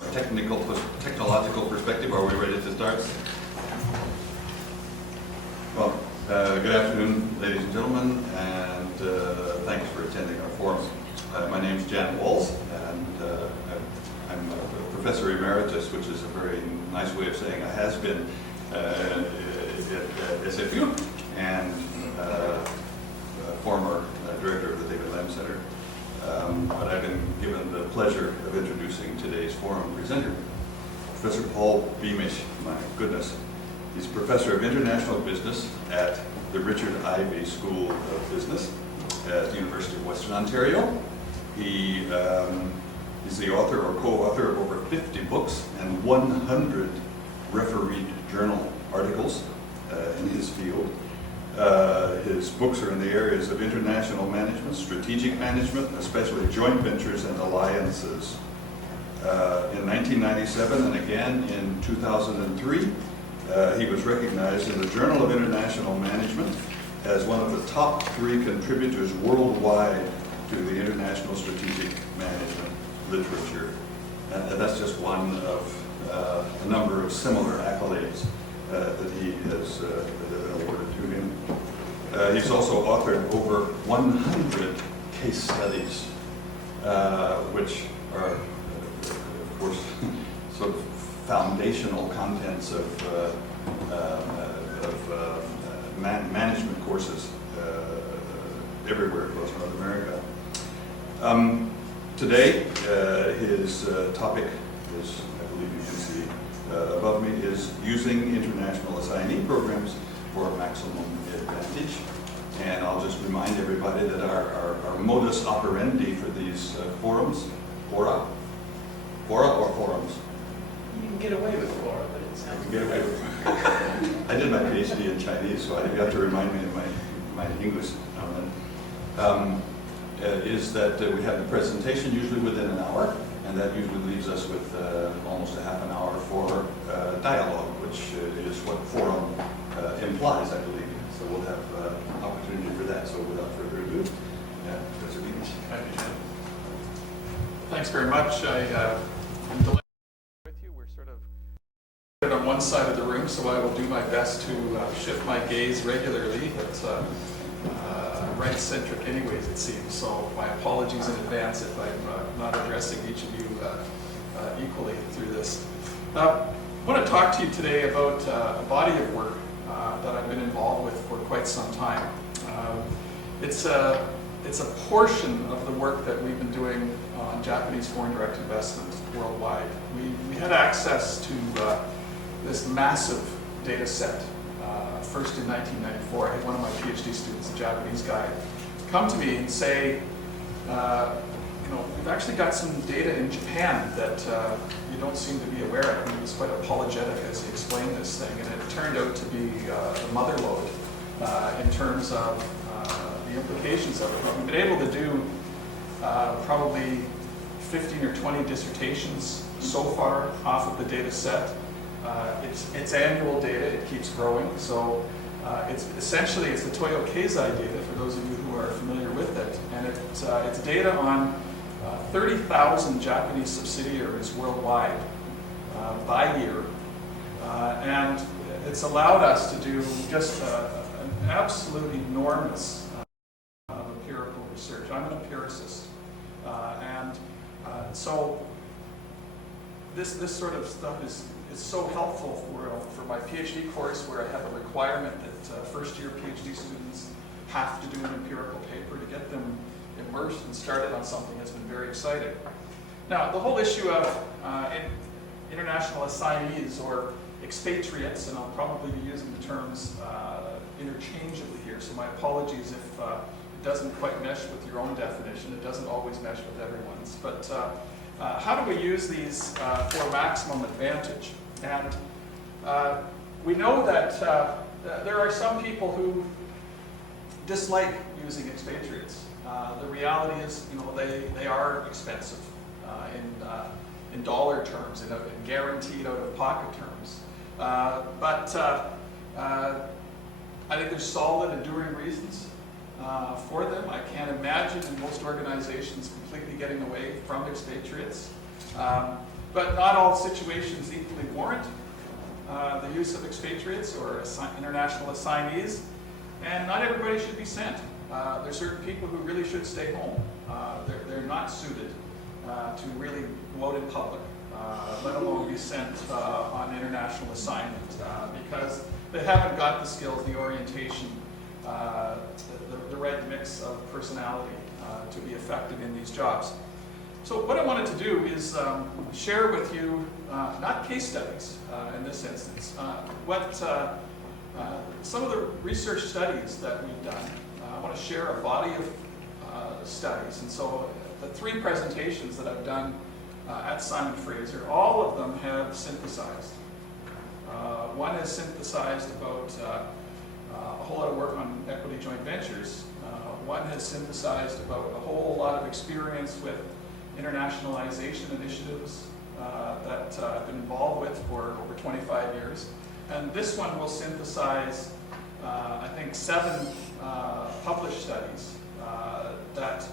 Technological perspective, are we ready to start? Well, good afternoon, ladies and gentlemen, and thanks for attending our forum. My name is Jan Walls, and I'm a professor emeritus, which is a very nice way of saying I has been at SFU, and former director of the David Lamb Center. But I've been given the pleasure of introducing today's forum presenter, Professor Paul Beamish. My goodness. He's professor of international business at the Ivey School of Business at the University of Western Ontario. He is the author or co-author of over 50 books and 100 refereed journal articles in his field. His books are in the areas of international management, strategic management, especially joint ventures and alliances. In 1997 and again in 2003, he was recognized in the Journal of International Management as one of the top 3 contributors worldwide to the international strategic management literature. And that's just one of a number of similar accolades that he has been awarded to him. He's also authored over 100 case studies, which are, of course, sort of foundational contents of management courses everywhere across North America. Today, his topic is, I believe you can see above me, is using international assignee programs for maximum advantage. And I'll just remind everybody that our modus operandi for these forums, fora or forums? You can get away with fora, but it sounds... You can get away with I did my PhD in Chinese, so you have to remind me of my English comment. Is that we have the presentation usually within an hour, and that usually leaves us with almost a half an hour for dialogue, which is what forum implies, I believe. So we'll have opportunity for that. So without further ado, Professor Beamish. Thanks very much. I'm delighted with you. We're sort of on one side of the room, so I will do my best to shift my gaze regularly. It's right-centric anyways, it seems. So my apologies in advance if I'm not addressing each of you equally through this. I want to talk to you today about a body of work that I've been involved with for quite some time. It's a portion of the work that we've been doing on Japanese foreign direct investment worldwide. We had access to this massive data set first in 1994. I had one of my PhD students, a Japanese guy, come to me and say, we've actually got some data in Japan that you don't seem to be aware of. And he was quite apologetic as he explained this thing, and it turned out to be the mother lode in terms of the implications of it. But we've been able to do probably 15 or 20 dissertations so far off of the data set. It's annual data, it keeps growing, so it's the Toyo Keizai data, for those of you who are familiar with it, and it's data on 30,000 Japanese subsidiaries worldwide by year, and it's allowed us to do just an absolutely enormous empirical research. I'm an empiricist, so this sort of stuff is so helpful for my PhD course, where I have a requirement that first-year PhD students have to do an empirical paper to get them immersed and started on something that's been very exciting. Now, the whole issue of international assignees or expatriates, and I'll probably be using the terms interchangeably here, so my apologies if it doesn't quite mesh with your own definition. It doesn't always mesh with everyone's. But how do we use these for maximum advantage? And we know that there are some people who dislike using expatriates. The reality is, they are expensive in dollar terms, in guaranteed out-of-pocket terms. But I think there's solid, enduring reasons for them. I can't imagine in most organizations completely getting away from expatriates. but not all situations equally warrant the use of expatriates or international assignees, and not everybody should be sent. There's certain people who really should stay home. They're not suited to really go out in public, let alone be sent on international assignment, because they haven't got the skills, the orientation, the right mix of personality to be effective in these jobs. So what I wanted to do is share with you, not case studies in this instance, what some of the research studies that we've done. I want to share a body of studies, and so the 3 presentations that I've done at Simon Fraser, all of them have synthesized. One has synthesized about a whole lot of work on equity joint ventures. One has synthesized about a whole lot of experience with internationalization initiatives that I've been involved with for over 25 years. And this one will synthesize, I think, 7 published studies that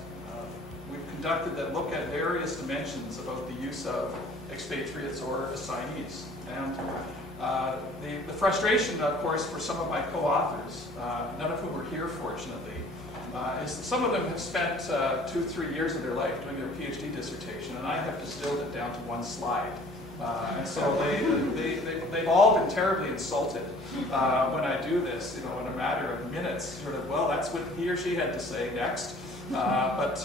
we've conducted that look at various dimensions about the use of expatriates or assignees. And the frustration, of course, for some of my co-authors, none of whom are here, fortunately, is some of them have spent 2-3 years of their life doing their PhD dissertation, and I have distilled it down to 1 slide. And so they've all been terribly insulted when I do this, in a matter of minutes, sort of, well, that's what he or she had to say next. But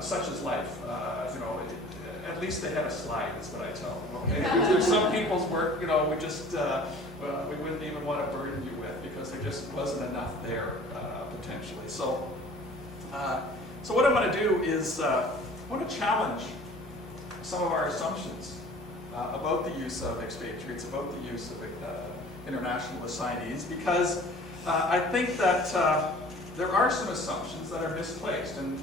such is life. At least they had a slide, is what I tell them. Okay? There's some people's work, we just, we wouldn't even want to burden you with, because there just wasn't enough there, potentially. So what I'm going to do is I want to challenge some of our assumptions about the use of expatriates, about the use of international assignees, because I think that there are some assumptions that are misplaced. And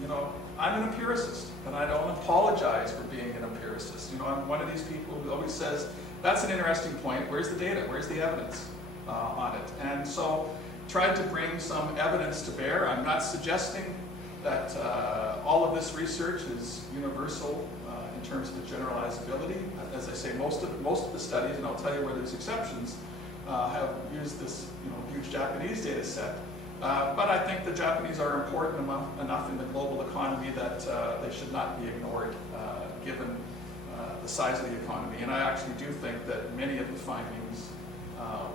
I'm an empiricist, and I don't apologize for being an empiricist. I'm one of these people who always says, that's an interesting point, where's the data, where's the evidence on it? And so tried to bring some evidence to bear. I'm not suggesting that all of this research is universal in terms of the generalizability. As I say, most of the studies, and I'll tell you where there's exceptions, have used this huge Japanese data set. But I think the Japanese are important enough in the global economy that they should not be ignored, given the size of the economy. And I actually do think that many of the findings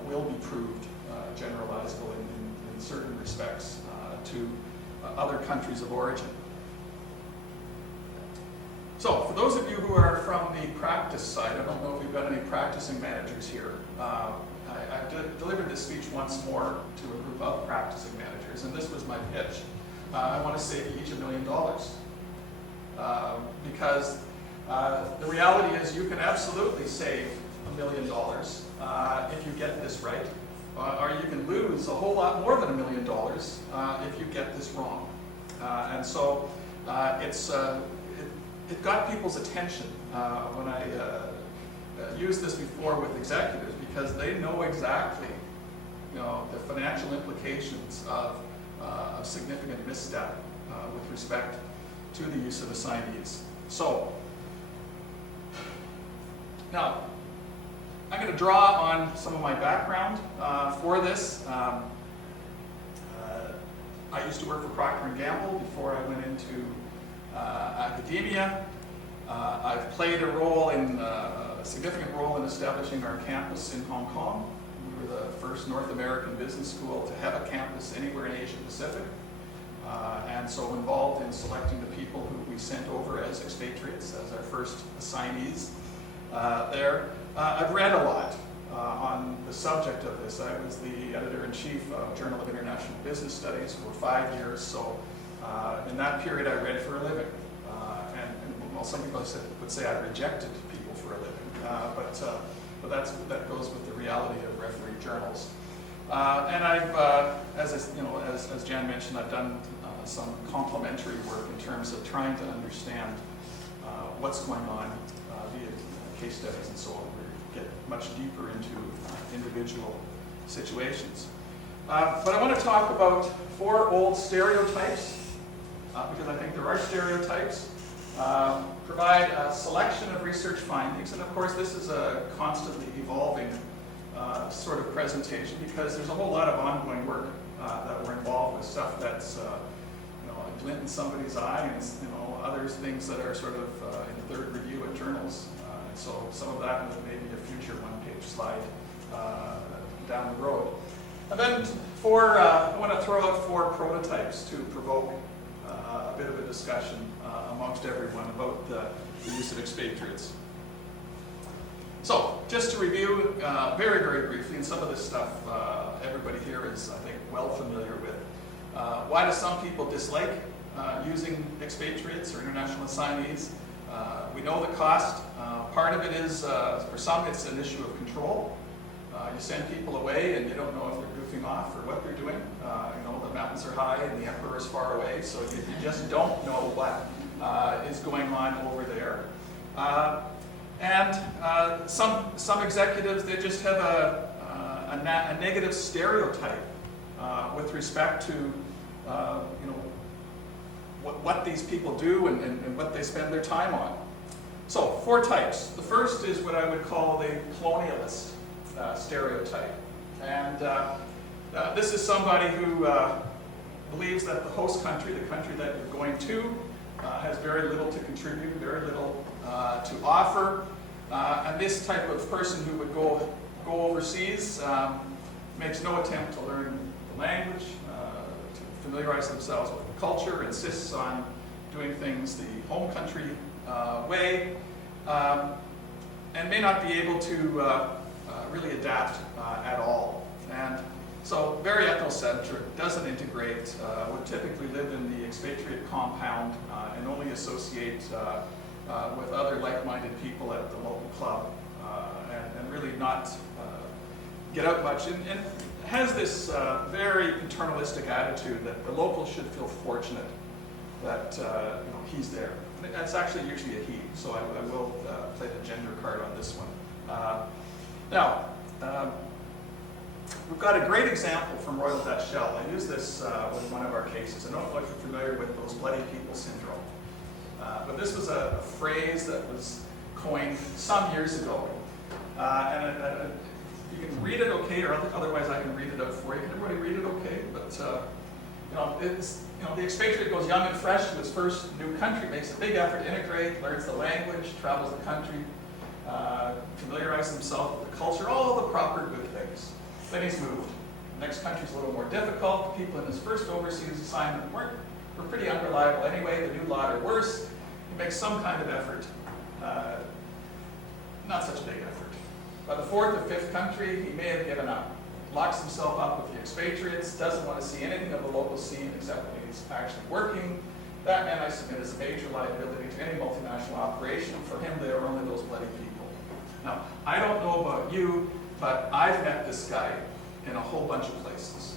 will be proved generalizable in certain respects to other countries of origin. So, for those of you who are from the practice side, I don't know if we've got any practicing managers here. I've delivered this speech once more to a group of practicing managers, and this was my pitch. I want to save you each $1 million. Because the reality is you can absolutely save $1 million if you get this right, or you can lose a whole lot more than $1 million if you get this wrong. And so it got people's attention when I used this before with executives, because they know exactly the financial implications of a significant misstep with respect to the use of assignees. So, now, I'm going to draw on some of my background for this. I used to work for Procter & Gamble before I went into academia. I've played a significant role in establishing our campus in Hong Kong. We were the first North American business school to have a campus anywhere in Asia Pacific. And so involved in selecting the people who we sent over as expatriates, as our first assignees there. I've read a lot on the subject of this. I was the editor-in-chief of Journal of International Business Studies for 5 years, so in that period I read for a living. Well, some people would say I rejected people for a living, but that goes with the reality of referee journals. And I've, as Jan mentioned, I've done some complementary work in terms of trying to understand what's going on via case studies and so on. We get much deeper into individual situations. But I want to talk about 4 old stereotypes, because I think there are stereotypes provide a selection of research findings, and of course this is a constantly evolving sort of presentation because there's a whole lot of ongoing work that we're involved with, stuff that's a glint in somebody's eye, and others things that are sort of in third review at journals. So some of that is maybe a future one-page slide down the road. And then I want to throw out 4 prototypes to provoke a bit of a discussion amongst everyone about the use of expatriates. So, just to review very, very briefly, and some of this stuff everybody here is, I think, well familiar with. Why do some people dislike using expatriates or international assignees? We know the cost. Part of it is, for some, it's an issue of control. You send people away and you don't know if they're goofing off or what they're doing. The mountains are high and the emperor is far away, so you just don't know what is going on over there. And some executives, they just have a negative stereotype with respect to what these people do and what they spend their time on. So 4 types. The first is what I would call the colonialist stereotype. And this is somebody who believes that the host country, the country that you're going to, has very little to contribute, very little to offer. And this type of person who would go overseas makes no attempt to learn the language, to familiarize themselves with the culture, insists on doing things the home country way, and may not be able to really adapt at all. And so very ethnocentric, doesn't integrate, would typically live in the expatriate compound and only associate with other like-minded people at the local club, and really not get out much, and has this very paternalistic attitude that the locals should feel fortunate that he's there. And that's actually usually a he, so I will play the gender card on this one. Now, we've got a great example from Royal Dutch Shell. I use this with one of our cases. I don't know if you're familiar with those bloody people syndrome. But this was a phrase that was coined some years ago. And you can read it okay, or otherwise I can read it out for you. Can everybody read it okay? But the expatriate goes young and fresh to his first new country, makes a big effort to integrate, learns the language, travels the country, familiarizes himself with the culture, all the proper good things. Then he's moved. The next country's a little more difficult. The people in his first overseas assignment were pretty unreliable anyway. The new lot are worse. He makes some kind of effort. Not such a big effort. By the 4th or 5th country, he may have given up. Locks himself up with the expatriates, doesn't want to see anything of the local scene except when he's actually working. That man, I submit, is a major liability to any multinational operation. For him, they are only those bloody people. Now, I don't know about you, but I've met this guy in a whole bunch of places.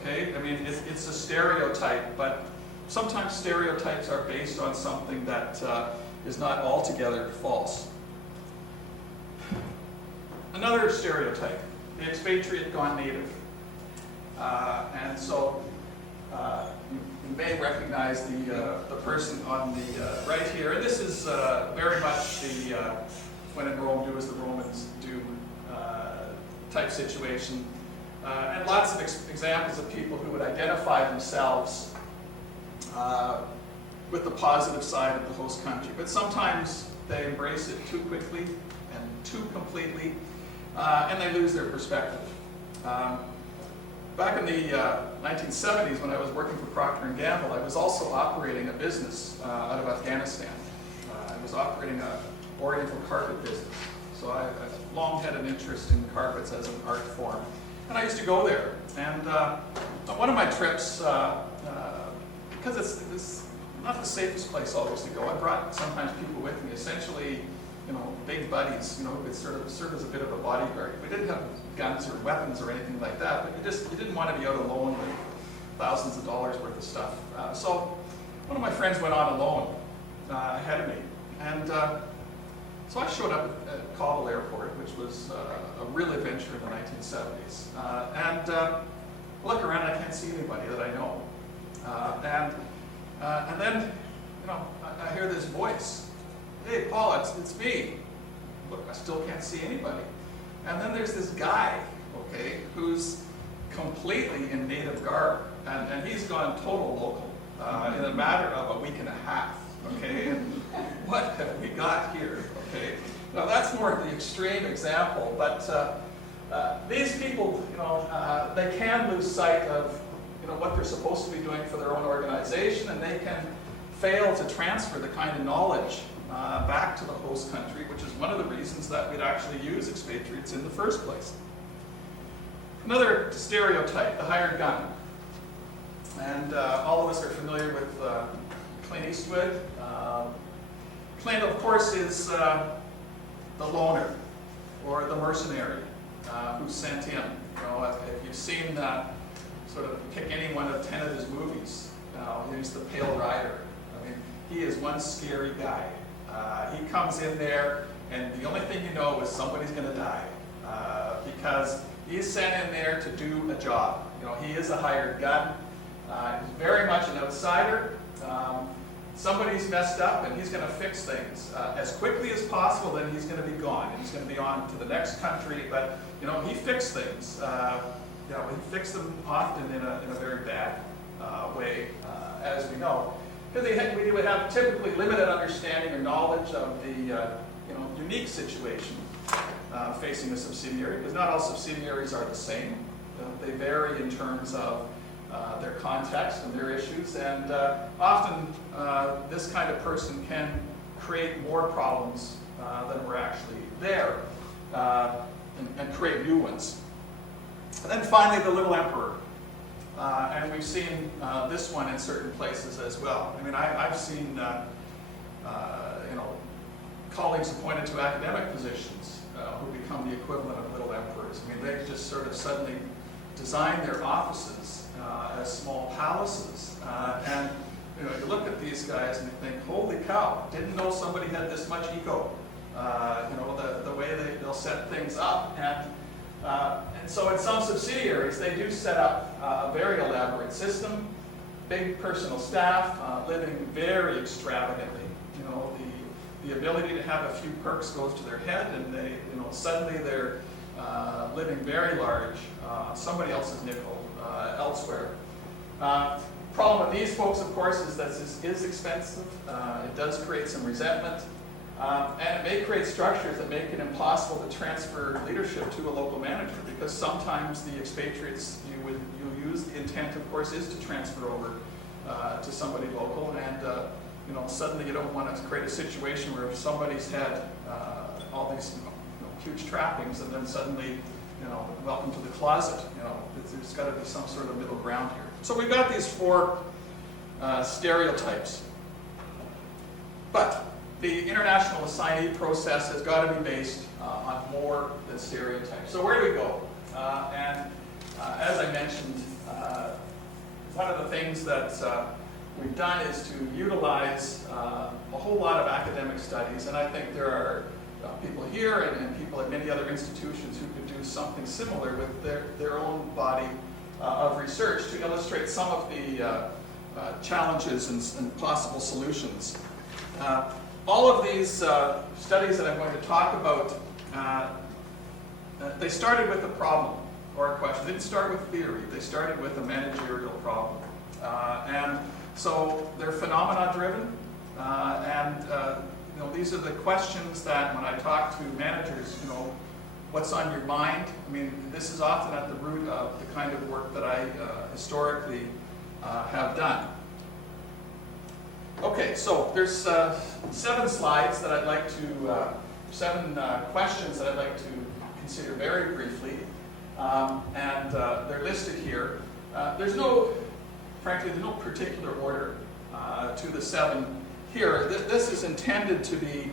Okay? I mean, it's a stereotype, but sometimes stereotypes are based on something that is not altogether false. Another stereotype, the expatriate gone native. And so you may recognize the person on the right here. And this is very much the when in Rome, do as the Romans do type situation. And lots of examples of people who would identify themselves with the positive side of the host country. But sometimes they embrace it too quickly and too completely, and they lose their perspective. Back in the 1970s, when I was working for Procter & Gamble, I was also operating a business out of Afghanistan. I was operating an Oriental carpet business. So I've long had an interest in carpets as an art form. And I used to go there. And on one of my trips, because it's not the safest place always to go, I brought sometimes people with me, essentially, big buddies, who could sort of serve as a bit of a bodyguard. We didn't have guns or weapons or anything like that, but you didn't want to be out alone with thousands of dollars worth of stuff. So one of my friends went on alone ahead of me. And so I showed up at Kabul Airport, which was a real adventure in the 1970s. And I look around, I can't see anybody that I know. And then I hear this voice. Hey, Paul, it's me. Look, I still can't see anybody. And then there's this guy, okay, who's completely in native garb, and he's gone total local in a matter of a week and a half, okay? And what have we got here, okay? Now that's more of the extreme example, but these people, they can lose sight of, what they're supposed to be doing for their own organization, and they can fail to transfer the kind of knowledge back to the host country, which is one of the reasons that we'd actually use expatriates in the first place. Another stereotype, the hired gun. And all of us are familiar with Clint Eastwood. Clint, of course, is the loner or the mercenary who's sent in. If you've seen sort of pick any one of 10 of his movies, he's the Pale Rider. I mean, he is one scary guy. He comes in there, and the only thing you know is somebody's going to die because he's sent in there to do a job. He is a hired gun. He's very much an outsider. Somebody's messed up, and he's going to fix things as quickly as possible. Then he's going to be gone, and he's going to be on to the next country. But he fixed things. He fixed them often in a very bad way, as we know. Because we would have typically limited understanding or knowledge of the unique situation facing a subsidiary, because not all subsidiaries are the same. They vary in terms of their context and their issues, and often this kind of person can create more problems than were actually there, and create new ones. And then finally, the little emperor. And we've seen this one in certain places as well. I mean, I've seen colleagues appointed to academic positions who become the equivalent of little emperors. I mean, they just sort of suddenly design their offices as small palaces. And you look at these guys and you think, holy cow, didn't know somebody had this much ego. The way they'll set things up. And so in some subsidiaries, they do set up a very elaborate system, big personal staff, living very extravagantly. The ability to have a few perks goes to their head, and they, suddenly they're living very large on somebody else's nickel elsewhere. Problem with these folks, of course, is that this is expensive. It does create some resentment. And it may create structures that make it impossible to transfer leadership to a local manager, because sometimes the expatriates you use, the intent, of course, is to transfer over to somebody local, and suddenly you don't want to create a situation where somebody's had all these huge trappings, and then suddenly welcome to the closet. There's got to be some sort of middle ground here. So we've got these four stereotypes, but the international assignee process has got to be based on more than stereotypes. So where do we go? As I mentioned, one of the things that we've done is to utilize a whole lot of academic studies, and I think there are people here and people at many other institutions who could do something similar with their own body of research to illustrate some of the challenges and possible solutions. All of these studies that I'm going to talk about, they started with a problem or a question. They didn't start with theory. They started with a managerial problem. And so they're phenomena-driven. These are the questions that when I talk to managers, what's on your mind? I mean, this is often at the root of the kind of work that I historically have done. Okay, so there's 7 slides that I'd like to, 7 questions that I'd like to consider very briefly, and they're listed here. Frankly, there's no particular order to the 7 here. This is intended to be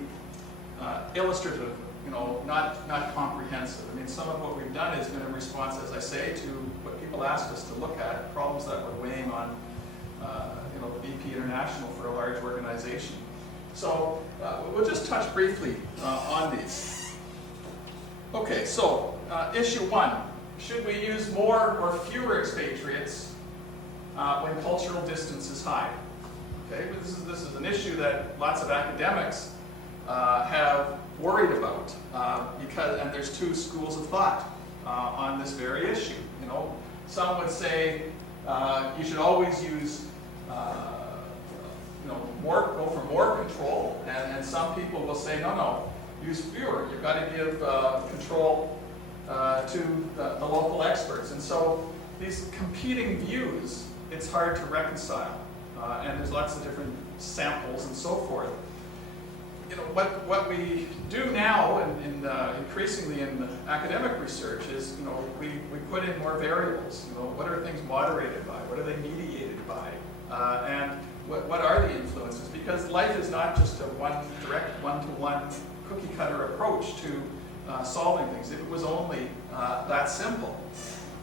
illustrative, not comprehensive. I mean, some of what we've done is been a response, as I say, to what people asked us to look at, problems that were weighing on the BP International for a large organization. So we'll just touch briefly on these. Okay, so issue 1. Should we use more or fewer expatriates when cultural distance is high? Okay, but this is an issue that lots of academics have worried about and there's two schools of thought on this very issue. You know, some would say you should always use go for more control, and some people will say no, use fewer. You've got to give control to the local experts, and so these competing views, it's hard to reconcile, and there's lots of different samples and so forth. You know, what we do now, and increasingly in academic research, is we put in more variables. What are things moderated by? What are they mediated by? And what are the influences? Because life is not just a direct one-to-one cookie-cutter approach to solving things. If it was only that simple.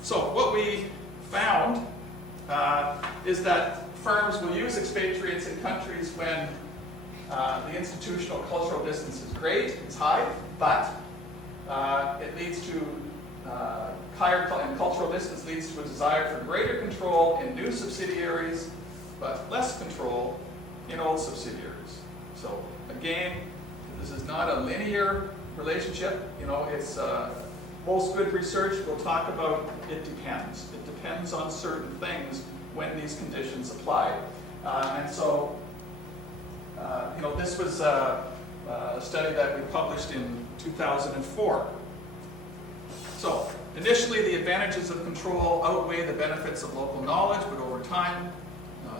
So what we found is that firms will use expatriates in countries when the institutional cultural distance is great, it's high, but it leads to and cultural distance leads to a desire for greater control in new subsidiaries, but less control in old subsidiaries. So again, this is not a linear relationship. It's most good research will talk about it depends. It depends on certain things when these conditions apply, and so. This was a study that we published in 2004. So, initially the advantages of control outweigh the benefits of local knowledge, but over time,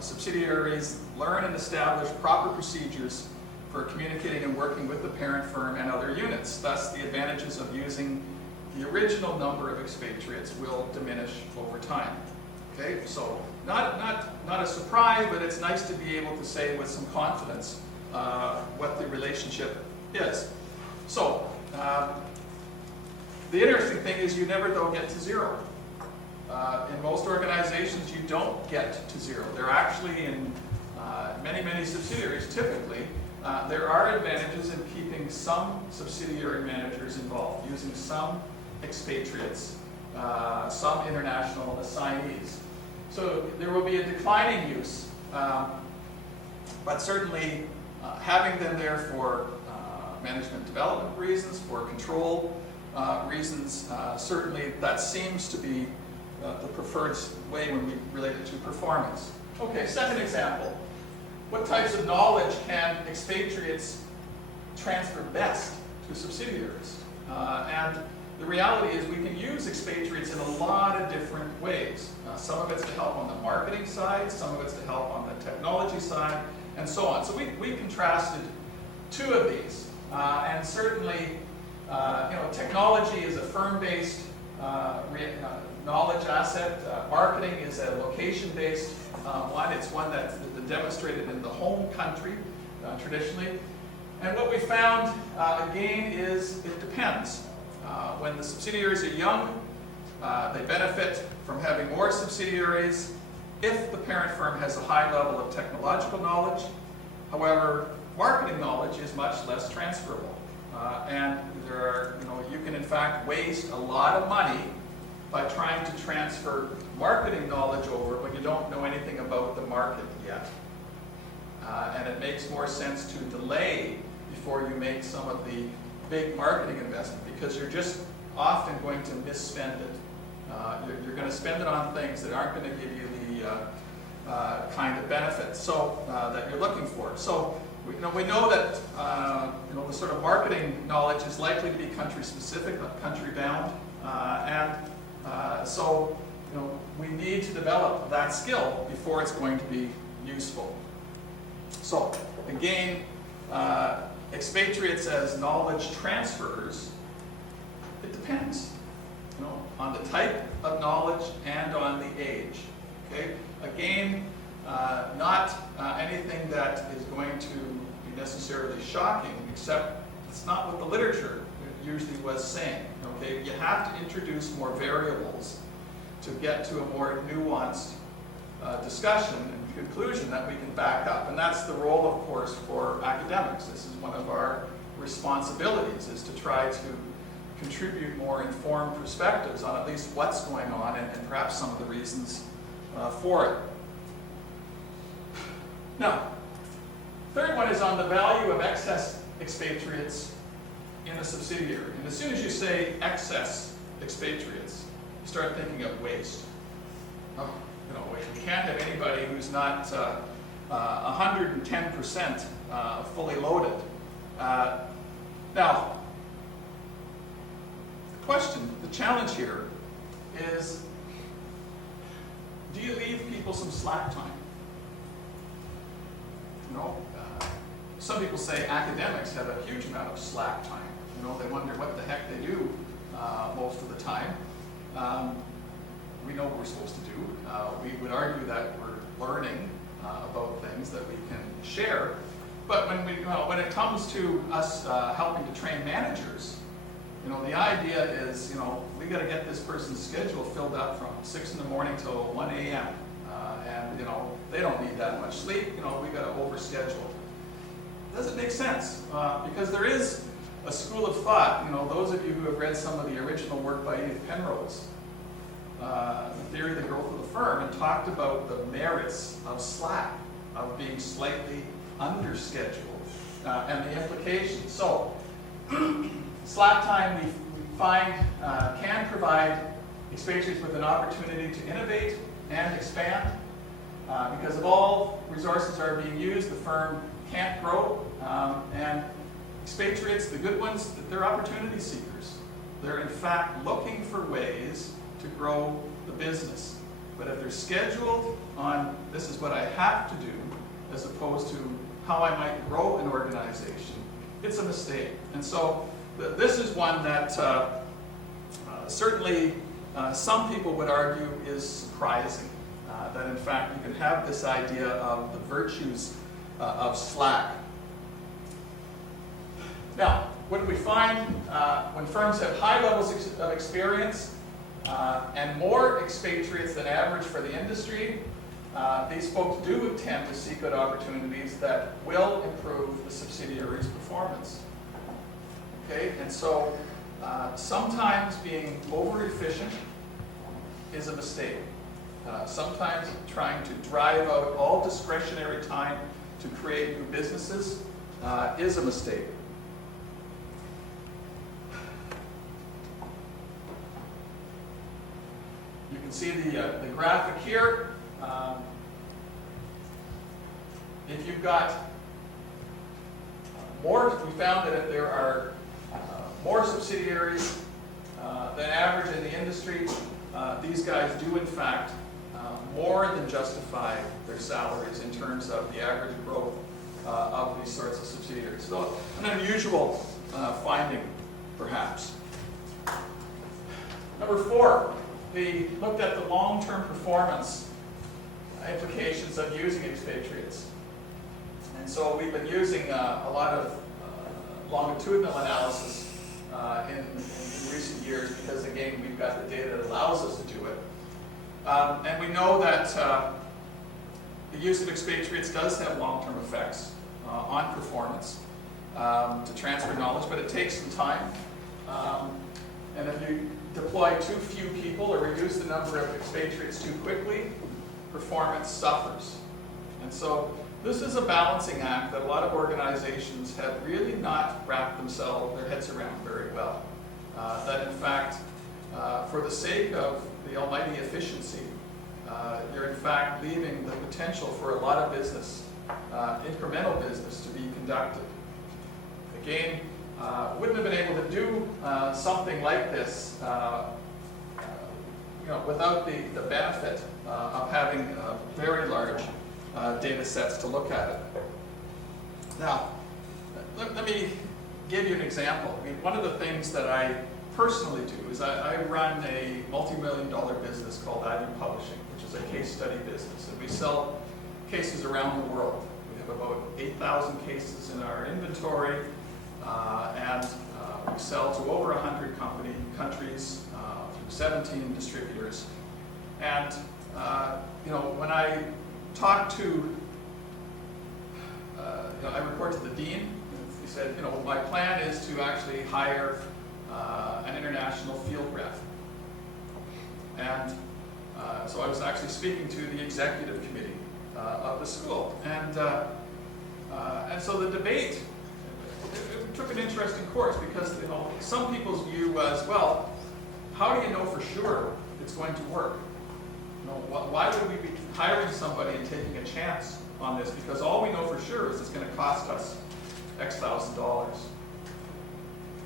subsidiaries learn and establish proper procedures for communicating and working with the parent firm and other units. Thus, the advantages of using the original number of expatriates will diminish over time. Okay, so not a surprise, but it's nice to be able to say with some confidence what the relationship is. So the interesting thing is you never though get to zero. In most organizations you don't get to zero. They're actually in many subsidiaries typically. There are advantages in keeping some subsidiary managers involved, using some expatriates, some international assignees. So there will be a declining use, but certainly having them there for management development reasons, for control reasons, certainly that seems to be the preferred way when we relate it to performance. Okay, second example. What types of knowledge can expatriates transfer best to subsidiaries? And the reality is we can use expatriates in a lot of different ways. Some of it's to help on the marketing side, some of it's to help on the technology side, and so on. So we contrasted two of these. And certainly, technology is a firm-based knowledge asset. Marketing is a location-based one. It's one that's demonstrated in the home country, traditionally. And what we found, again, is it depends. When the subsidiaries are young, they benefit from having more subsidiaries if the parent firm has a high level of technological knowledge. However, marketing knowledge is much less transferable. And there are, you can in fact waste a lot of money by trying to transfer marketing knowledge over when you don't know anything about the market yet. And it makes more sense to delay before you make some of the big marketing investment, because you're just often going to misspend it. You're going to spend it on things that aren't going to give you the kind of benefits that you're looking for. So we know that the sort of marketing knowledge is likely to be country specific, not country bound, so we need to develop that skill before it's going to be useful. So again, expatriates as knowledge transfers, it depends on the type of knowledge and on the age. Okay, again, not anything that is going to be necessarily shocking, except it's not what the literature usually was saying. Okay, you have to introduce more variables to get to a more nuanced discussion and conclusion that we can back up. And that's the role, of course, for academics. This is one of our responsibilities, is to try to contribute more informed perspectives on at least what's going on and perhaps some of the reasons for it. Now, Third one is on the value of excess expatriates in a subsidiary. And as soon as you say excess expatriates, you start thinking of waste. Oh, we can't have anybody who's not 110% fully loaded. Now, the challenge here is, do you leave people some slack time? Some people say academics have a huge amount of slack time. They wonder what the heck they do most of the time. We know what we're supposed to do. We would argue that we're learning about things that we can share. But when it comes to us helping to train managers, the idea is, we got to get this person's schedule filled up from 6 in the morning till 1 a.m. And they don't need that much sleep. We got to overschedule. Doesn't make sense because there is a school of thought. Those of you who have read some of the original work by Edith Penrose, The Theory of the Growth of the Firm, and talked about the merits of slack, of being slightly under schedule, and the implications. So, slack time we find can provide expatriates with an opportunity to innovate and expand. Because if all resources are being used, the firm can't grow. And expatriates, the good ones, they're opportunity seekers. They're in fact looking for ways to grow the business. But if they're scheduled on, this is what I have to do, as opposed to how I might grow an organization, it's a mistake. And so this is one that certainly some people would argue is surprising. That in fact you can have this idea of the virtues of slack. Now, what do we find when firms have high levels of experience and more expatriates than average for the industry? These folks do tend to seek out opportunities that will improve the subsidiary's performance. Okay, and so sometimes being over efficient is a mistake. Sometimes trying to drive out all discretionary time to create new businesses is a mistake. You can see the graphic here. If you've got more, we found that if there are more subsidiaries than average in the industry, these guys do in fact more than justify their salaries in terms of the average growth of these sorts of subsidiaries. So an unusual finding, perhaps. Number 4, we looked at the long-term performance implications of using expatriates. And so we've been using a lot of longitudinal analysis in recent years because, again, we've got the data that allows us to do it. And we know that the use of expatriates does have long-term effects on performance to transfer knowledge, but it takes some time. And if you deploy too few people or reduce the number of expatriates too quickly, performance suffers. And so this is a balancing act that a lot of organizations have really not wrapped their heads around very well. That in fact, for the sake of the almighty efficiency, you're in fact leaving the potential for a lot of business, incremental business, to be conducted. Again, wouldn't have been able to do something like this without the benefit of having very large data sets to look at it. Now, let me give you an example. I mean, one of the things that I personally do is I run a multi-million-dollar business called Ivey Publishing, which is a case study business, and we sell cases around the world. We have about 8,000 cases in our inventory, and we sell to over 100 countries through 17 distributors. And when I talk to, I report to the dean. He said, my plan is to actually hire an international field rep. And so I was actually speaking to the executive committee of the school. And And so the debate it took an interesting course because some people's view was, well, how do you know for sure it's going to work? Why would we be hiring somebody and taking a chance on this? Because all we know for sure is it's going to cost us X thousand dollars.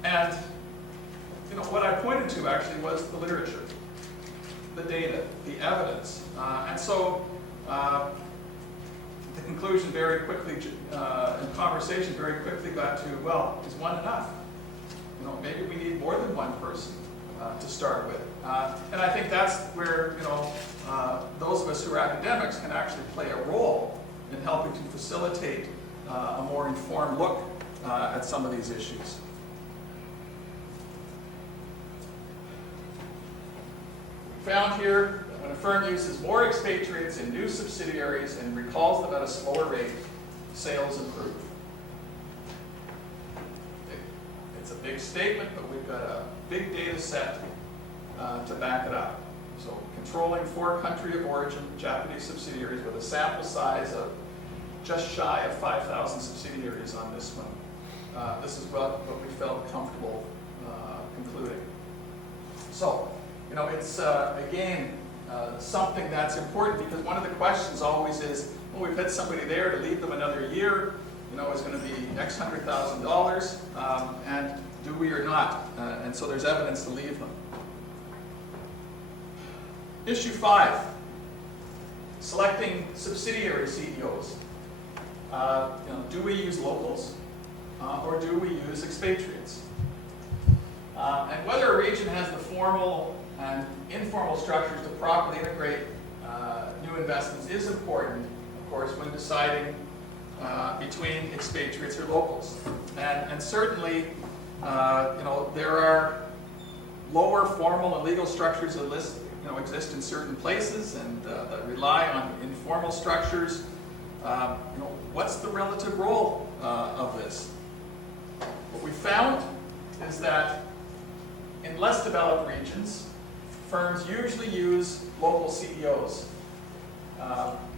And what I pointed to actually was the literature, the data, the evidence. And so the conclusion very quickly, in conversation very quickly got to, well, is one enough? Maybe we need more than one person to start with. And I think that's where, those of us who are academics can actually play a role in helping to facilitate a more informed look at some of these issues. We found here that when a firm uses more expatriates in new subsidiaries and recalls them at a slower rate, sales improve. It's a big statement, but we've got a big data set to back it up. So controlling 4 country of origin Japanese subsidiaries with a sample size of just shy of 5,000 subsidiaries on this one. This is what we felt comfortable concluding. So, it's again something that's important because one of the questions always is, well, we've had somebody there to leave them another year, is going to be X $100,000, and do we or not? And so there's evidence to leave them. Issue 5, selecting subsidiary CEOs. Do we use locals or do we use expatriates? And whether a region has the formal and informal structures to properly integrate new investments is important, of course, when deciding between expatriates or locals. And certainly, there are lower formal and legal structures that exist in certain places and that rely on informal structures. What's the relative role of this? What we found is that in less developed regions, firms usually use local CEOs.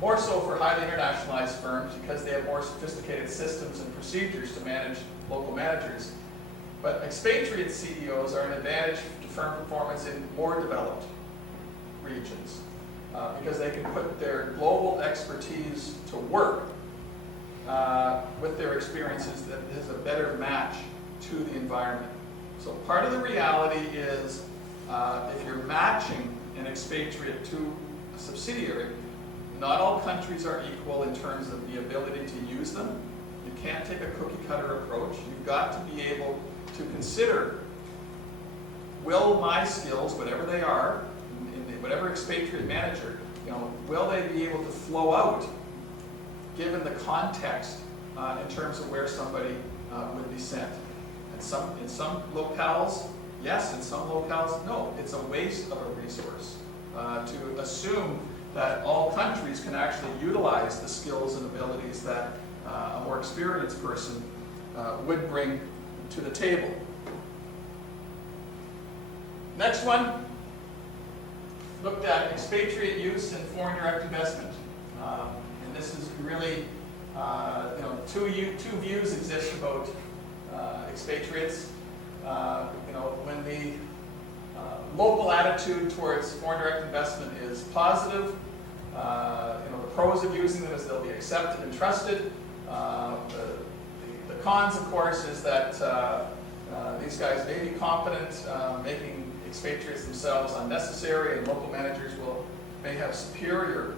More so for highly internationalized firms because they have more sophisticated systems and procedures to manage local managers. But expatriate CEOs are an advantage to firm performance in more developed regions because they can put their global expertise to work with their experiences that is a better match to the environment. So part of the reality is if you're matching an expatriate to a subsidiary, not all countries are equal in terms of the ability to use them. You can't take a cookie cutter approach. You've got to be able to consider, will my skills, whatever they are, in whatever expatriate manager, will they be able to flow out given the context in terms of where somebody would be sent? And in some locales, yes. In some locales, no. It's a waste of a resource to assume that all countries can actually utilize the skills and abilities that a more experienced person would bring to the table. Next one, looked at expatriate use and foreign direct investment. And this is really, two views exist about expatriates. When the local attitude towards foreign direct investment is positive, the pros of using them is they'll be accepted and trusted. The cons, of course, is that these guys may be competent, making expatriates themselves unnecessary, and local managers may have superior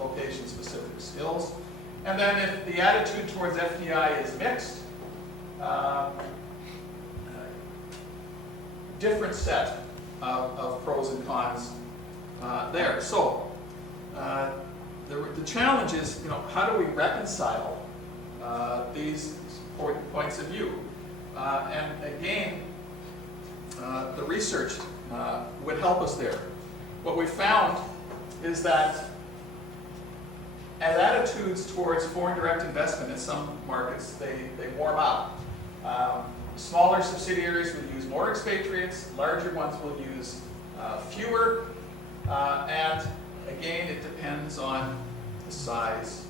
location-specific skills. And then if the attitude towards FDI is mixed, different set of pros and cons there. So the challenge is, how do we reconcile these points of view? And again, the research would help us there. What we found is that as attitudes towards foreign direct investment in some markets, they warm up. Smaller subsidiaries will use more expatriates, larger ones will use fewer, and again, it depends on the size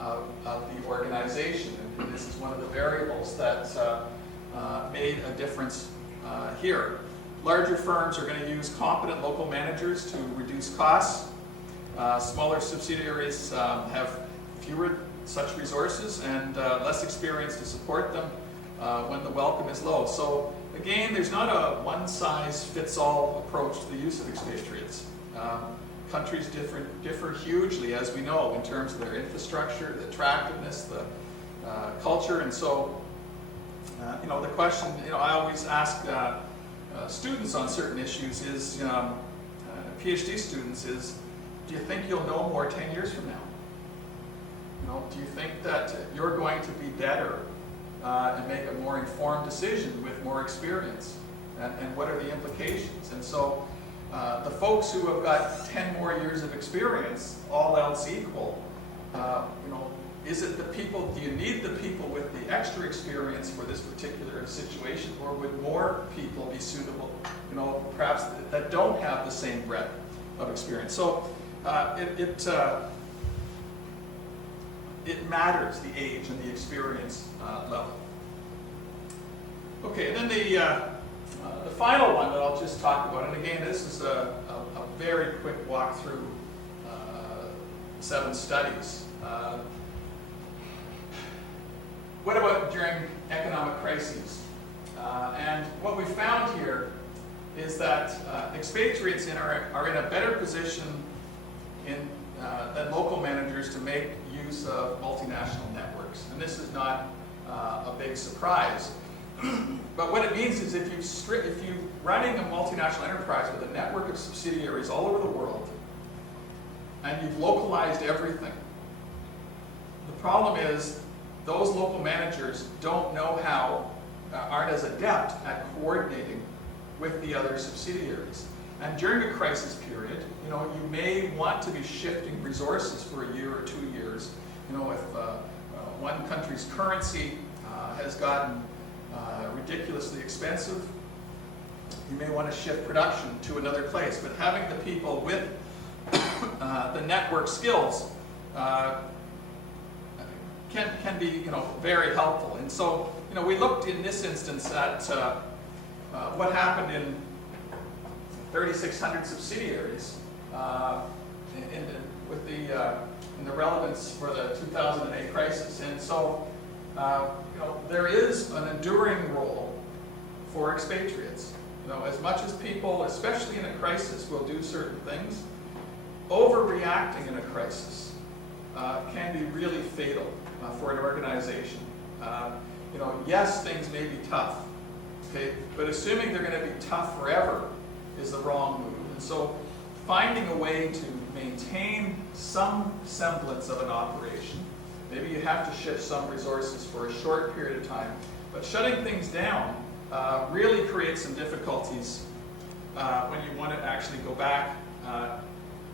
of the organization. And this is one of the variables that made a difference here. Larger firms are going to use competent local managers to reduce costs. Smaller subsidiaries have fewer such resources and less experience to support them when the welcome is low. So again, there's not a one-size-fits-all approach to the use of expatriates. Countries differ hugely, as we know, in terms of their infrastructure, the attractiveness, the culture, and so the question I always ask students on certain issues is, PhD students is, do you think you'll know more 10 years from now? Do you think that you're going to be better and make a more informed decision with more experience? And what are the implications? And so the folks who have got 10 more years of experience, all else equal, is it the people, do you need the people with the extra experience for this particular situation, or would more people be suitable, perhaps that don't have the same breadth of experience? So it matters, the age and the experience level. Okay, then the final one that I'll just talk about, and again, this is a very quick walk through 7 studies. What about during economic crises? And what we found here is that expatriates are in a better position than local managers to make use of multinational networks. And this is not a big surprise. But what it means is if you're running a multinational enterprise with a network of subsidiaries all over the world, and you've localized everything, the problem is those local managers don't know how, aren't as adept at coordinating with the other subsidiaries. And during a crisis period, you may want to be shifting resources for a year or 2 years. If one country's currency has gotten ridiculously expensive, you may want to shift production to another place. But having the people with the network skills can be very helpful. And so we looked in this instance at what happened in 3,600 subsidiaries in the relevance for the 2008 crisis. And so there is an enduring role for expatriates. As much as people, especially in a crisis, will do certain things, overreacting in a crisis can be really fatal for an organization. Yes, things may be tough, okay, but assuming they're going to be tough forever is the wrong move. And so finding a way to maintain some semblance of an operation, maybe you have to shift some resources for a short period of time, but shutting things down really creates some difficulties when you want to actually go back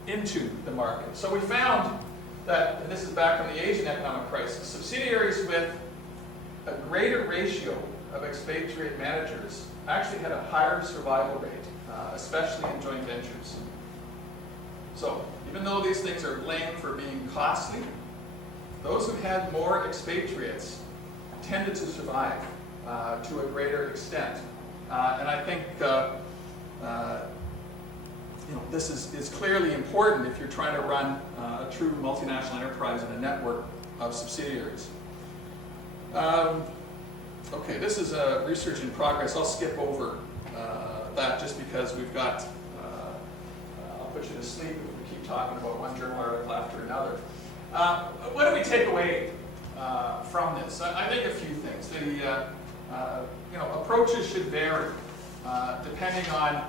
into the market. So we found that, and this is back from the Asian economic crisis, subsidiaries with a greater ratio of expatriate managers actually had a higher survival rate, especially in joint ventures. So even though these things are blamed for being costly, those who had more expatriates tended to survive to a greater extent. And I think this is clearly important if you're trying to run a true multinational enterprise in a network of subsidiaries. Okay, this is research in progress. I'll skip over that just because we've got, I'll put you to sleep if we keep talking about one journal article after another. What do we take away from this? I think a few things. Approaches should vary depending on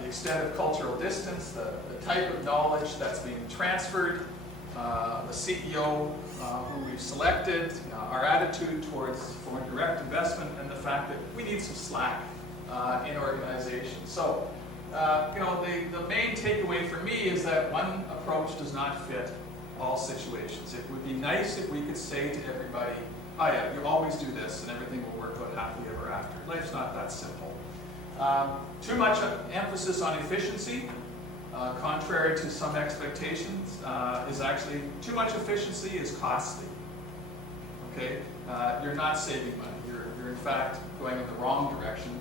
the extent of cultural distance, the type of knowledge that's being transferred, the CEO who we've selected, our attitude towards foreign direct investment, and the fact that we need some slack in organizations. So, the main takeaway for me is that one approach does not fit all situations. It would be nice if we could say to everybody, oh yeah, you always do this and everything will work out happily ever after. Life's not that simple. Too much emphasis on efficiency contrary to some expectations, is actually too much efficiency is costly. Okay, you're not saving money. You're in fact going in the wrong direction.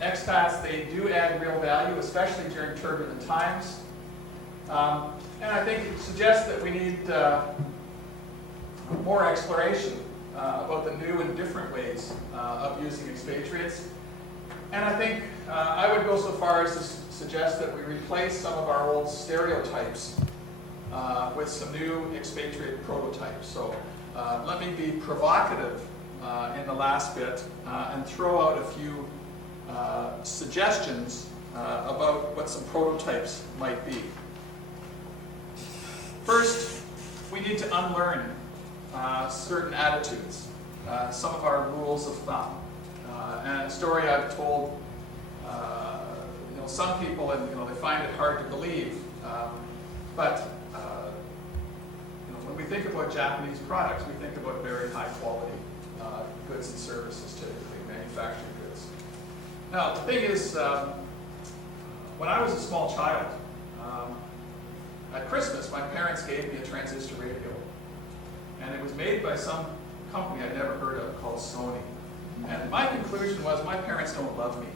Expats, they do add real value, especially during turbulent times. And I think it suggests that we need more exploration about the new and different ways of using expatriates. And I think I would go so far as to suggest that we replace some of our old stereotypes with some new expatriate prototypes. So let me be provocative in the last bit and throw out a few suggestions about what some prototypes might be. First, we need to unlearn certain attitudes, some of our rules of thumb. And a story I've told, some people, and they find it hard to believe, but when we think about Japanese products, we think about very high quality goods and services, typically manufactured goods. Now, the thing is, when I was a small child, at Christmas, my parents gave me a transistor radio. And it was made by some company I'd never heard of called Sony. And my conclusion was my parents don't love me,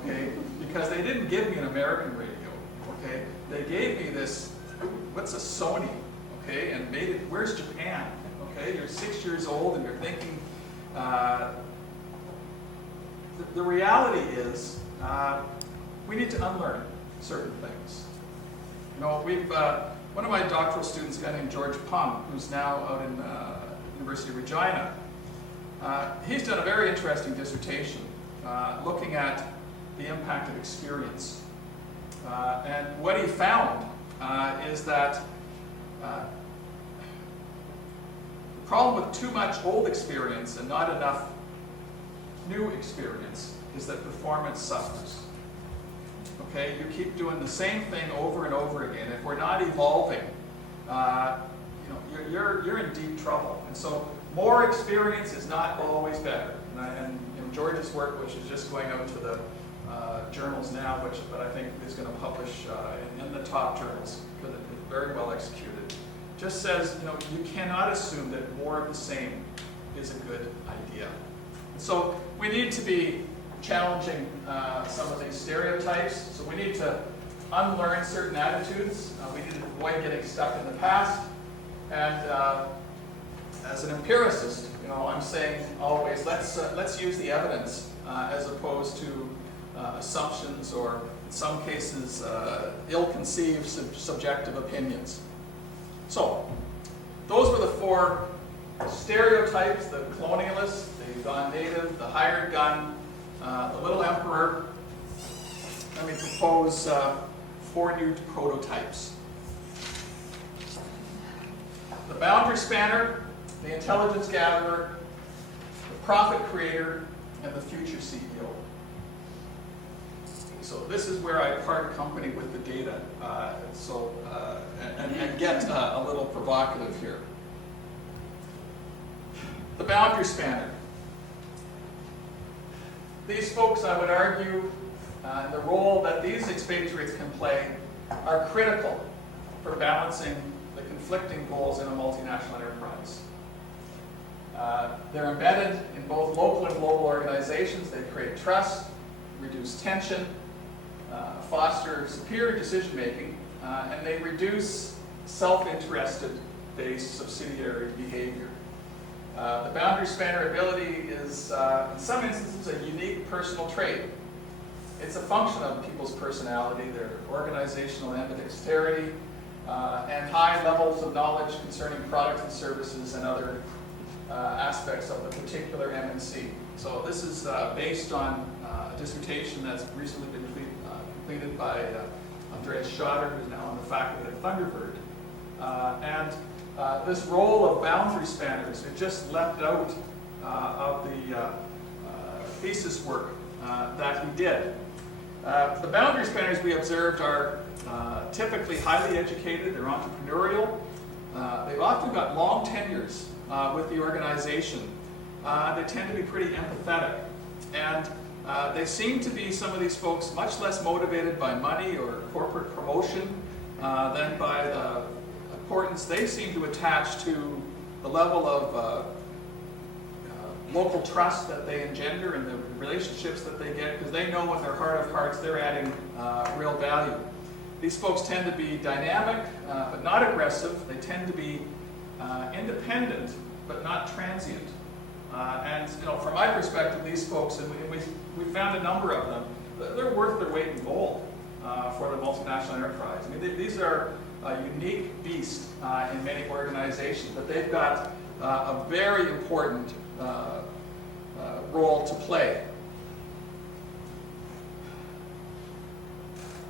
okay? Because they didn't give me an American radio, okay? They gave me this, what's a Sony, okay? And made it, where's Japan, okay? You're 6 years old and you're thinking, the reality is we need to unlearn certain things. One of my doctoral students, a guy named George Pung, who's now out in University of Regina, he's done a very interesting dissertation looking at the impact of experience. And what he found is that the problem with too much old experience and not enough new experience is that performance suffers. Okay, you keep doing the same thing over and over again. If we're not evolving, you're in deep trouble. And so, more experience is not always better. And George's work, which is just going out to the journals now, but I think is going to publish in the top journals because it's very well executed, just says you cannot assume that more of the same is a good idea. So we need to be challenging some of these stereotypes. So we need to unlearn certain attitudes. We need to avoid getting stuck in the past. And as an empiricist, I'm saying always let's use the evidence as opposed to assumptions or, in some cases, ill-conceived subjective opinions. So those were the four stereotypes: the colonialist, the non-native, the hired gun, the little emperor. Let me propose 4 new prototypes. The boundary spanner, the intelligence gatherer, the profit creator, and the future CEO. So this is where I part company with the data, and get a little provocative here. The boundary spanner. These folks, I would argue, the role that these expatriates can play are critical for balancing the conflicting goals in a multinational enterprise. They're embedded in both local and global organizations. They create trust, reduce tension, foster superior decision-making, and they reduce self-interested based subsidiary behavior. The boundary spanner ability is, in some instances, a unique personal trait. It's a function of people's personality, their organizational ambidexterity, and high levels of knowledge concerning products and services and other aspects of the particular MNC. So this is based on a dissertation that's recently been completed by Andreas Schotter, who's now on the faculty at Thunderbird. This role of boundary spanners, it just leapt out of the thesis work that he did. The boundary spanners we observed are typically highly educated, they're entrepreneurial, they've often got long tenures with the organization. They tend to be pretty empathetic, and They seem to be, some of these folks, much less motivated by money or corporate promotion than by the importance they seem to attach to the level of local trust that they engender and the relationships that they get, because they know in their heart of hearts they're adding real value. These folks tend to be dynamic, but not aggressive. They tend to be independent, but not transient. And from my perspective, these folks, and we found a number of them, they're worth their weight in gold for the multinational enterprise. I mean, these are a unique beast in many organizations, but they've got a very important role to play.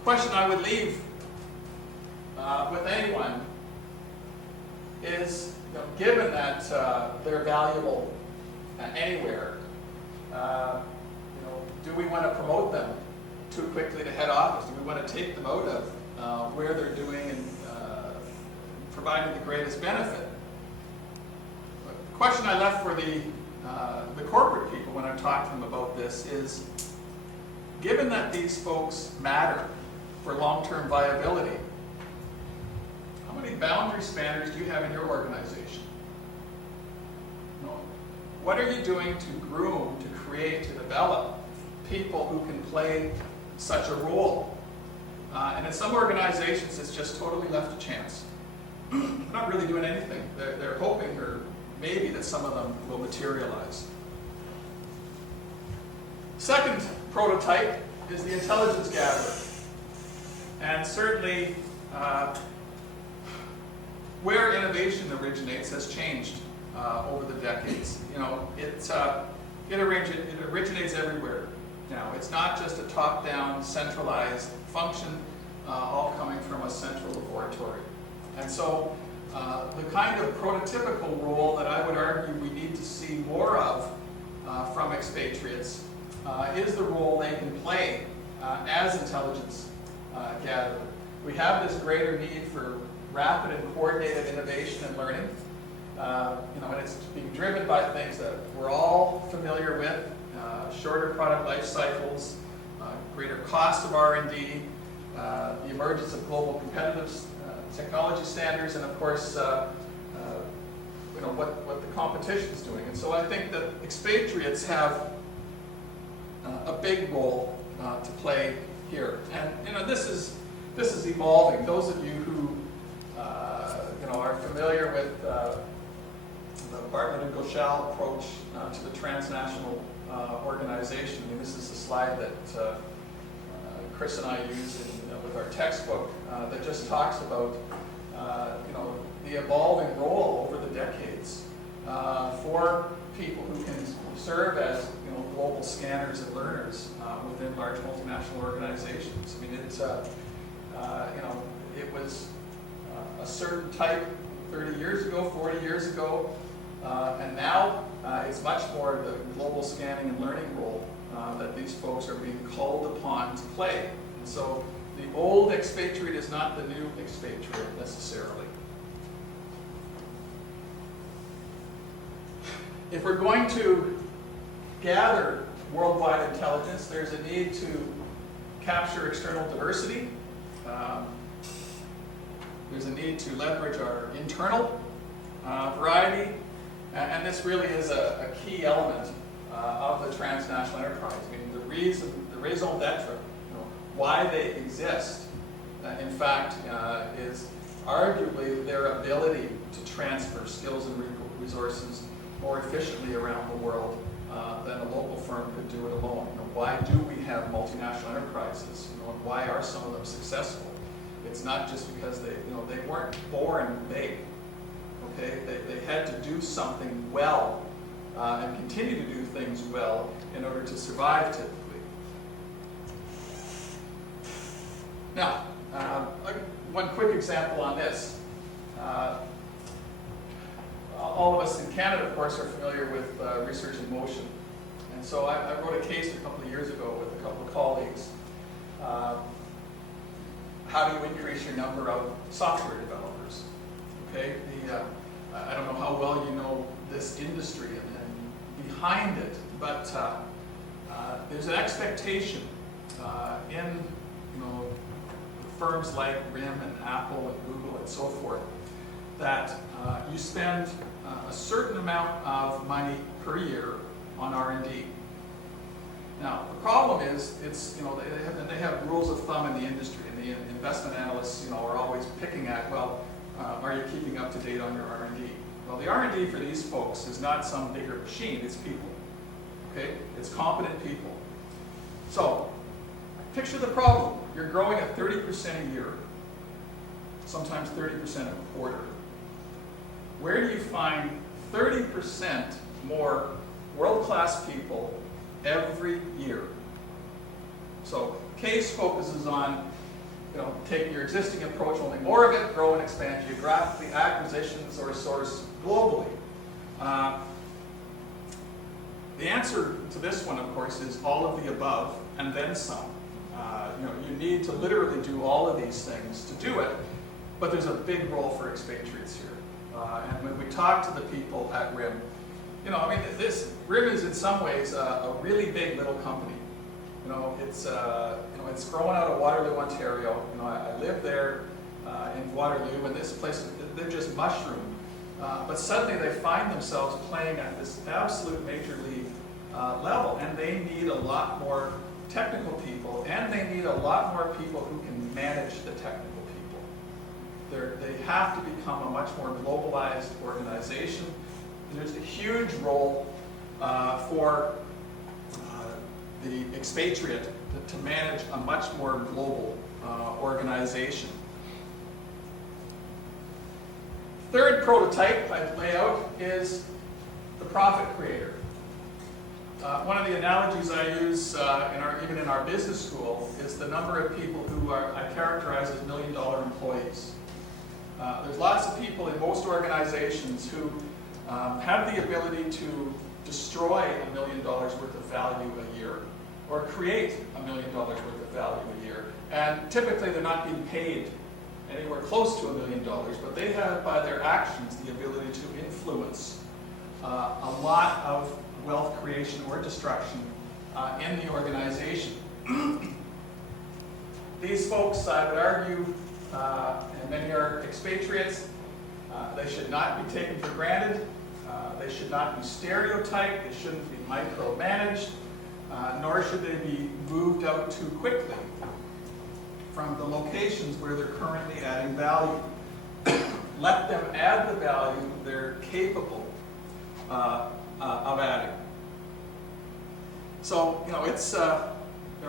Question I would leave with anyone is, given that they're valuable anywhere, do we want to promote them too quickly to head office? Do we want to take them out of where they're doing and providing the greatest benefit? The question I left for the corporate people when I talked to them about this is, given that these folks matter for long-term viability, how many boundary spanners do you have in your organization? What are you doing to groom, to create, to develop people who can play such a role? And in some organizations, it's just totally left to chance. They're not really doing anything. They're hoping, or maybe, that some of them will materialize. Second prototype is the intelligence gatherer. And certainly, where innovation originates has changed over the decades. It originates everywhere now. It's not just a top-down, centralized function, all coming from a central laboratory. And so, the kind of prototypical role that I would argue we need to see more of from expatriates is the role they can play as intelligence gatherer. We have this greater need for rapid and coordinated innovation and learning. And it's being driven by things that we're all familiar with: shorter product life cycles, greater cost of R&D, the emergence of global competitive technology standards, and of course, what the competition is doing. And so I think that expatriates have a big role to play here. And this is evolving. Those of you who are familiar with the Bartlett and Goschal approach to the transnational organization. I mean, this is a slide that Chris and I use with our textbook that just talks about the evolving role over the decades for people who can serve as global scanners and learners within large multinational organizations. I mean, it was a certain type 30 years ago, 40 years ago, and now it's much more the global scanning and learning role that these folks are being called upon to play. And so the old expatriate is not the new expatriate necessarily. If we're going to gather worldwide intelligence, there's a need to capture external diversity. There's a need to leverage our internal variety, and this really is a key element of the transnational enterprise. I mean, the raison d'etre, why they exist, in fact, is arguably their ability to transfer skills and resources more efficiently around the world than a local firm could do it alone. Why do we have multinational enterprises? And why are some of them successful? It's not just because they weren't born big. Okay, they had to do something well and continue to do things well in order to survive typically. Now, one quick example on this. All of us in Canada, of course, are familiar with research in motion. And so I wrote a case a couple of years ago with a couple of colleagues. How do you increase your number of software developers? Okay, I don't know how well you know this industry and behind it, but there's an expectation in firms like RIM and Apple and Google and so forth that you spend a certain amount of money per year on R&D. Now, the problem is, they have rules of thumb in the industry, and the investment analysts, are always picking at, well, are you keeping up to date on your R&D? Well, the R&D for these folks is not some bigger machine, it's people, okay? It's competent people. So, picture the problem. You're growing at 30% a year, sometimes 30% a quarter. Where do you find 30% more world-class people every year? So CASE focuses on, taking your existing approach, only more of it, grow and expand geographically, acquisitions or source globally. The answer to this one, of course, is all of the above and then some. You need to literally do all of these things to do it, but there's a big role for expatriates here. And when we talk to the people at RIM, this RIM is in some ways a really big little company. It's growing out of Waterloo, Ontario. I live there in Waterloo, and this place, they're just mushroomed. But suddenly they find themselves playing at this absolute major league level, and they need a lot more technical people, and they need a lot more people who can manage the technical people. They have to become a much more globalized organization. There's a huge role for the expatriate to manage a much more global organization. Third prototype I'd lay out is the profit creator. One of the analogies I use even in our business school is the number of people who I characterize as million-dollar employees. There's lots of people in most organizations who have the ability to destroy $1 million worth of value a year, or create $1 million worth of value a year. And typically they're not being paid anywhere close to $1 million, but they have, by their actions, the ability to influence a lot of wealth creation or destruction in the organization. These folks, I would argue, and many are expatriates, they should not be taken for granted. They should not be stereotyped. They shouldn't be micromanaged, nor should they be moved out too quickly from the locations where they're currently adding value. Let them add the value they're capable of adding. So,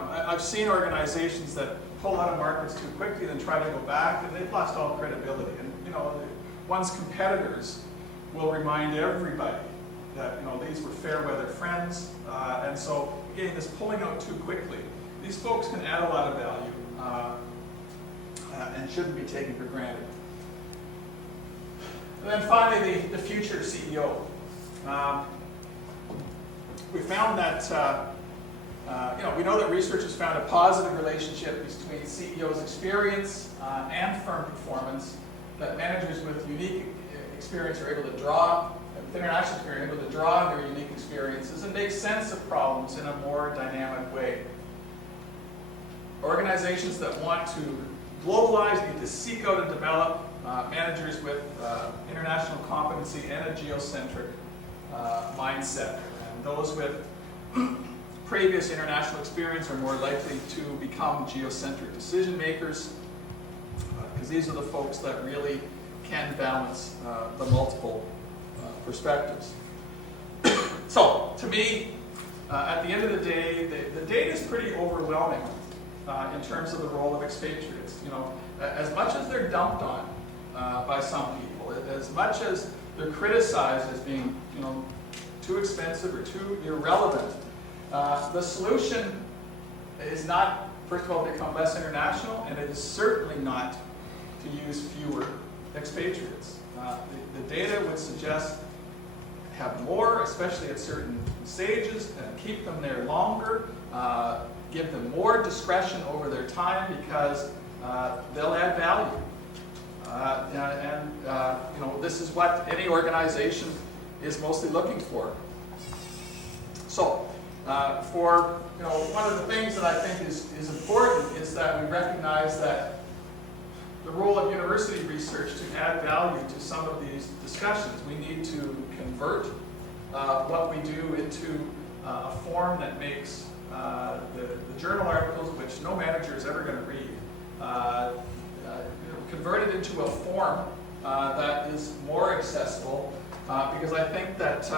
I've seen organizations that pull out of markets too quickly, then try to go back, and they've lost all credibility. And one's competitors will remind everybody that these were fair weather friends, and so again, this pulling out too quickly. These folks can add a lot of value and shouldn't be taken for granted. And then finally, the future CEO. We found that we know that research has found a positive relationship between CEO's experience and firm performance, that managers with unique experience are able to draw, with international experience, able to draw on their unique experiences and make sense of problems in a more dynamic way. Organizations that want to globalize need to seek out and develop managers with international competency and a geocentric mindset. And those with previous international experience are more likely to become geocentric decision makers, because these are the folks that really can balance the multiple perspectives. So, to me, at the end of the day, the data is pretty overwhelming in terms of the role of expatriates. As much as they're dumped on by some people, as much as they're criticized as being, too expensive or too irrelevant, the solution is not, first of all, to become less international, and it is certainly not to use fewer expatriates. The data would suggest have more, especially at certain stages, and keep them there longer, give them more discretion over their time, because they'll add value. This is what any organization is mostly looking for. So, One of the things that I think is important is that we recognize that the role of university research to add value to some of these discussions. We need to convert what we do into a form that makes the journal articles, which no manager is ever going to read, convert it into a form that is more accessible, because I think that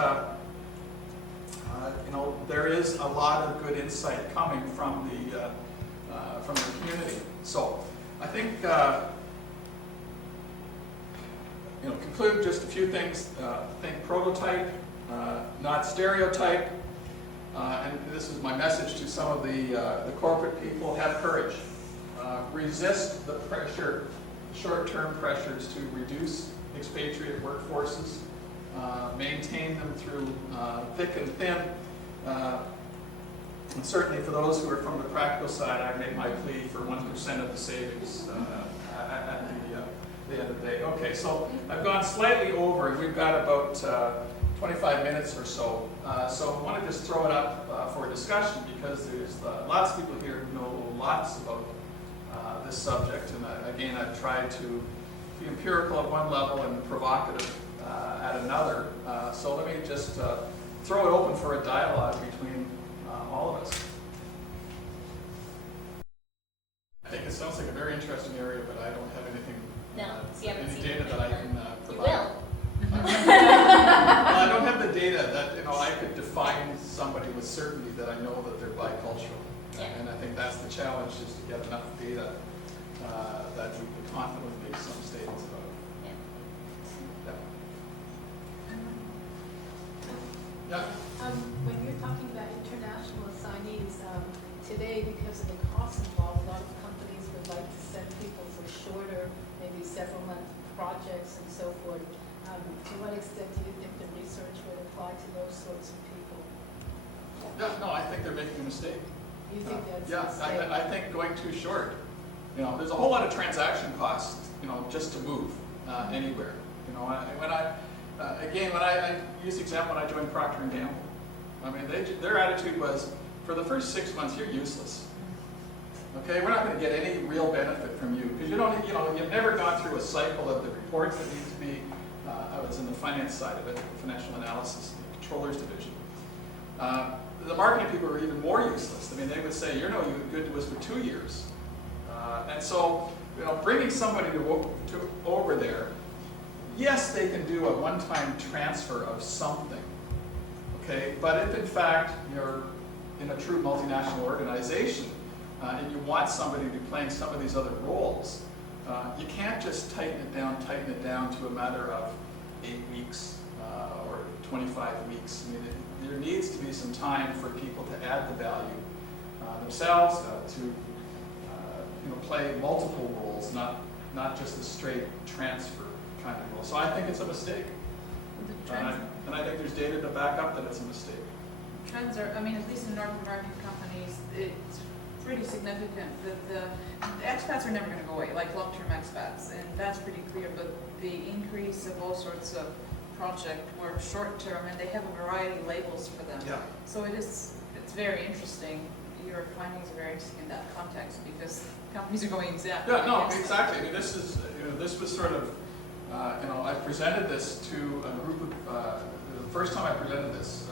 there is a lot of good insight coming from the community. So I think conclude just a few things. Think prototype, not stereotype. And this is my message to some of the corporate people: have courage. Resist the pressure, short-term pressures to reduce expatriate workforces. Maintain them through thick and thin. And certainly for those who are from the practical side, I make my plea for 1% of the savings at the end of the day. Okay, so I've gone slightly over, and we've got about 25 minutes or so. So I want to just throw it up for discussion, because there's lots of people here who know lots about this subject. And again, I've tried to be empirical at one level and provocative at another. So let me just throw it open for a dialogue between all of us. I think it sounds like a very interesting area, but I don't have anything, any data that I can provide. You will. Well, I don't have the data that I could define somebody with certainty that I know that they're bicultural. Yeah. And I think that's the challenge, is to get enough data that we can confidently make some statements about it. Yeah. When you're talking about international assignees, today, because of the costs involved, a lot of companies would like to send people for shorter, maybe several-month projects and so forth. To what extent do you think the research would apply to those sorts of people? No, I think they're making a mistake. You think that's a Yeah, mistake? I think going too short. There's a whole lot of transaction costs, just to move anywhere. When I use the example when I joined Procter & Gamble, I mean, their attitude was, for the first 6 months, you're useless. Okay, we're not going to get any real benefit from you, because you've never gone through a cycle of the reports that need to be. I was in the finance side of it, financial analysis, the controllers division. The marketing people were even more useless. I mean, they would say, you're no good to us for 2 years. And so, bringing somebody to over there, yes, they can do a one-time transfer of something, okay? But if in fact you're in a true multinational organization and you want somebody to be playing some of these other roles, you can't just tighten it down to a matter of 8 weeks or 25 weeks. I mean, there needs to be some time for people to add the value themselves, to play multiple roles, not just a straight transfer kind of role. So I think it's a mistake. And I think there's data to back up that it's a mistake. Trends are, at least in North American companies, it's pretty significant that the expats are never going to go away, like long-term expats, and that's pretty clear, but the increase of all sorts of project or short-term, and they have a variety of labels for them. Yeah. So it's very interesting. Your findings are very interesting in that context, because companies are going exactly. Yeah, no, against it. exactly. I mean, this was sort of, I presented this to a group of, the first time I presented this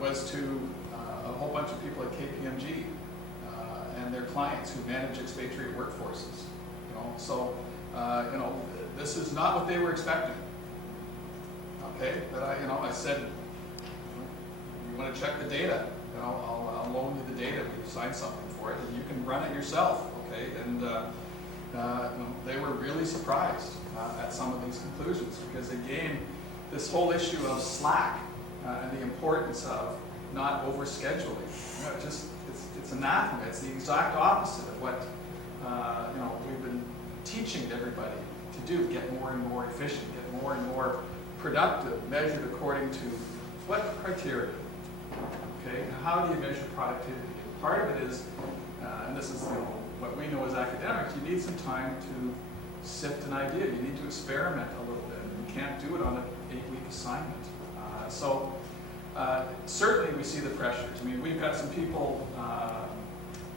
was to a whole bunch of people at KPMG and their clients who manage expatriate workforces. So this is not what they were expecting. Okay, but I said, you want to check the data? I'll loan you the data. We sign something for it, and you can run it yourself. Okay, and they were really surprised at some of these conclusions, because again, this whole issue of slack and the importance of not overscheduling, it's anathema. It's the exact opposite of what we've been teaching everybody to do: get more and more efficient, get more and more productive, measured according to what criteria. Okay, and how do you measure productivity? Part of it is, and this is what we know as academics, you need some time to sift an idea. You need to experiment a little bit. You can't do it on an 8-week assignment. So Certainly we see the pressures. I mean, we've got some people,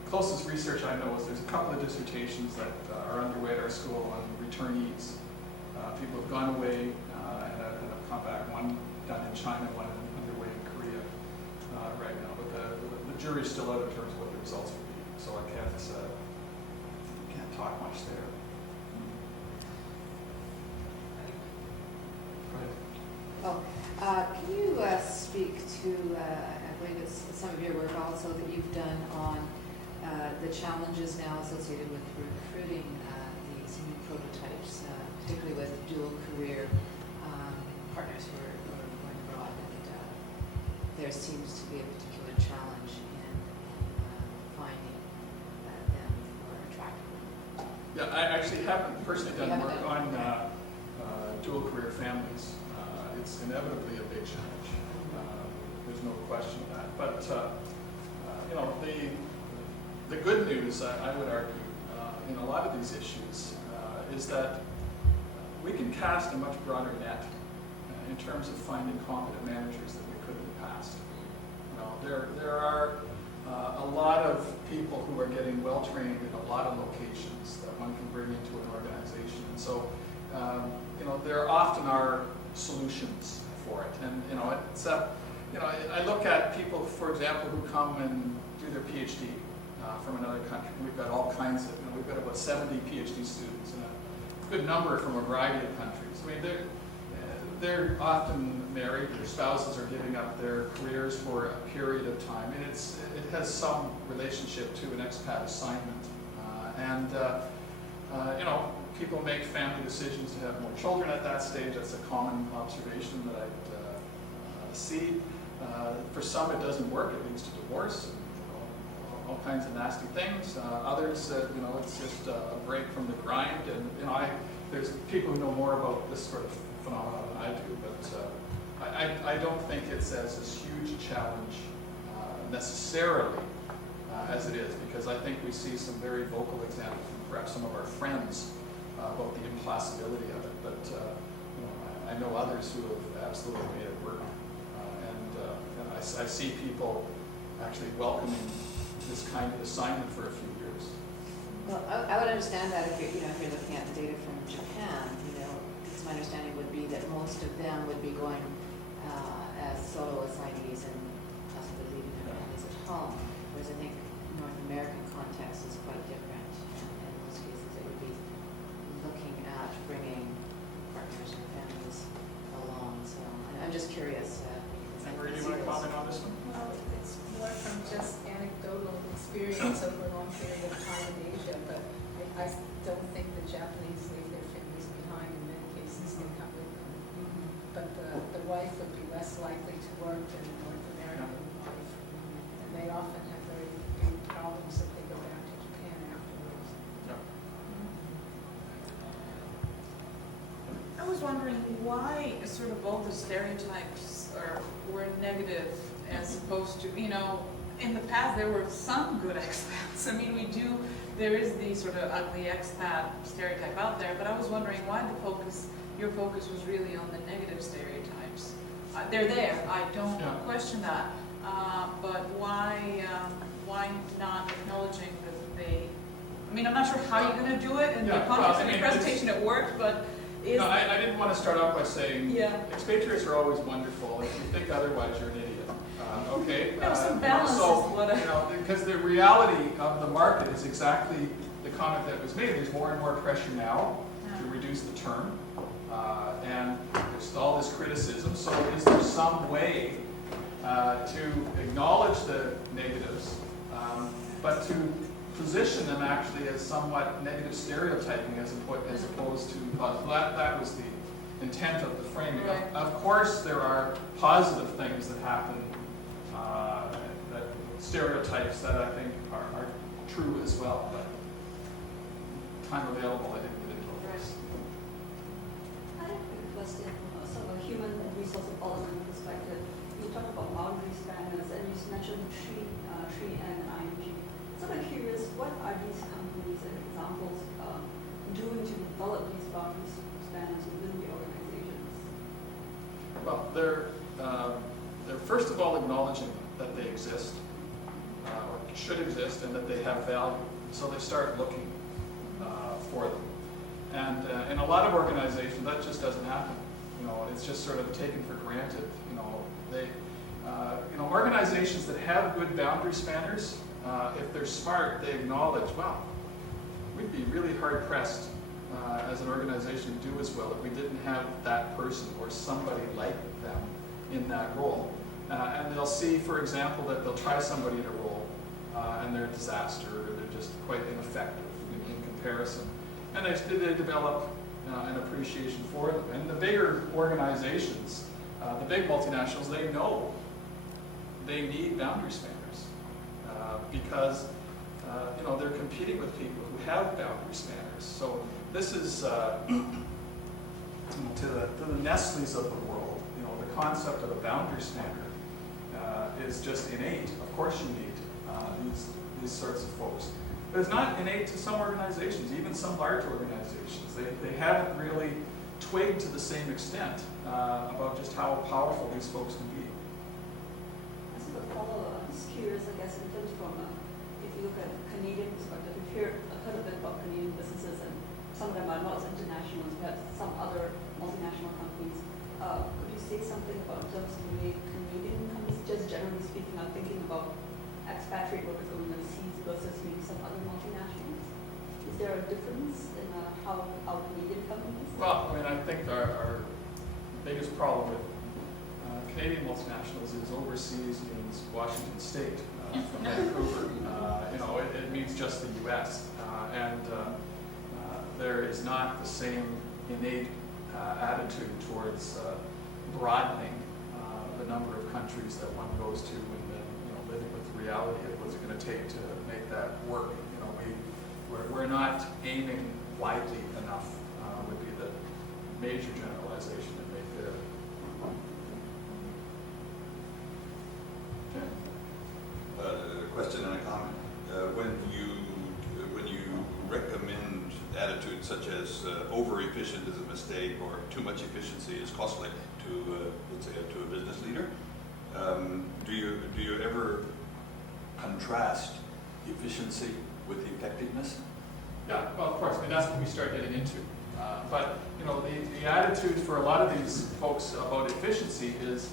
closest research I know is there's a couple of dissertations that are underway at our school on returnees. People have gone away and have come back, one done in China, one underway in Korea right now. But the jury's still out in terms of what the results will be, so I can't talk much there. Oh, can you speak to, I believe it's some of your work also that you've done on the challenges now associated with recruiting these new prototypes, particularly with dual career partners who are going abroad, and there seems to be a particular challenge in finding them or attracting them. Yeah, I actually haven't personally done work on dual career families. It's inevitably a big challenge. There's no question of that. But you know, the good news, I would argue, in a lot of these issues, is that we can cast a much broader net in terms of finding competent managers than we could in the past. You know, there are a lot of people who are getting well trained in a lot of locations that one can bring into an organization, and so you know, there often are solutions for it. And you know, it's you know, I look at people, for example, who come and do their PhD from another country. We've got all kinds of, you know, we've got about 70 PhD students and a good number from a variety of countries. I mean, they're often married, their spouses are giving up their careers for a period of time, and it has some relationship to an expat assignment. You know, people make family decisions to have more children at that stage. That's a common observation that I see. For some, it doesn't work. It leads to divorce, and, you know, all kinds of nasty things. Others, you know, it's just a break from the grind. And you know, there's people who know more about this sort of phenomenon than I do, but I don't think it's as huge a challenge necessarily as it is, because I think we see some very vocal examples from perhaps some of our friends about the impossibility of it. But you know, I know others who have absolutely made it work, and I see people actually welcoming this kind of assignment for a few years. Well, I would understand that if you're, you know, if you're looking at the data from Japan, you know, because my understanding would be that most of them would be going as solo assignees and possibly leaving their families at home, whereas I think North American context is quite different. And in most cases, it would be looking at bringing partners and families along. So I'm just curious. Marie, do you want to comment on this one? Well, it's more from just anecdotal experience over a long period of time in Asia, but I don't think the Japanese leave their families behind. In many cases, they come with them. But the wife would be less likely to work than a North American wife. And they often have very big problems if they go back to Japan afterwards. I was wondering why sort of both the stereotypes were negative as opposed to, you know, in the past there were some good expats. I mean, there is the sort of ugly expat stereotype out there, but I was wondering why your focus was really on the negative stereotypes. They're there, I don't question that, but why not acknowledging that they, I mean, I'm not sure how you're going to do it, and the context of the presentation it worked, but no, I didn't want to start off by saying expatriates are always wonderful. If you think otherwise, you're an idiot. Okay? No, some balance is what I... You know, because the reality of the market is exactly the comment that was made. There's more and more pressure now to reduce the term. And there's all this criticism. So is there some way to acknowledge the negatives, but to position them actually as somewhat negative stereotyping as opposed to positive? That was the intent of the framing. Right. Of course, there are positive things that happen, that stereotypes that I think are true as well. But time available, I didn't get into all this. I have a question from a human resource development perspective. You talk about boundary standards, and you mentioned tree and ING. So I'm curious, what are these companies and examples doing to develop these boundary standards within the organizations? Well, they're first of all acknowledging that they exist, or should exist, and that they have value. So they start looking for them. And in a lot of organizations, that just doesn't happen. It's just sort of taken for granted. Organizations that have good boundary spanners, if they're smart, they acknowledge, wow, we'd be really hard pressed as an organization to do as well if we didn't have that person or somebody like them in that role. And they'll see, for example, that they'll try somebody in a role and they're a disaster, or they're just quite ineffective in comparison. And they develop an appreciation for them. And the bigger organizations, the big multinationals, they know they need boundary spanners because they're competing with people who have boundary spanners. So this is to the Nestles of the world. The concept of a boundary spanner is just innate. Of course, you need these sorts of folks. But it's not innate to some organizations, even some large organizations. They haven't really twigged to the same extent about just how powerful these folks can be. As a follow-up, I'm just curious, I guess, in terms from, if you look at Canadian perspective, we've heard a bit about Canadian businesses, and some of them are not as international as perhaps some other multinational companies. Could you say something about in terms of the way Canadian companies, just generally speaking, are thinking about expatriate workers going overseas versus maybe some other multinationals? Is there a difference in how our Canadian companies? Well, I think our biggest problem with Canadian multinationals is overseas means Washington State from Vancouver. It means just the U.S. And there is not the same innate attitude towards broadening the number of countries that one goes to, and then living with the reality of what's it going to take to make that work. We're not aiming widely enough. Would be the major generalization to make there. A question and a comment. When you recommend attitudes such as over-efficient is a mistake or too much efficiency is costly to, let's say, to a business leader, do you ever contrast efficiency with effectiveness? Yeah, well, of course. That's what we start getting into. But the attitude for a lot of these folks about efficiency is,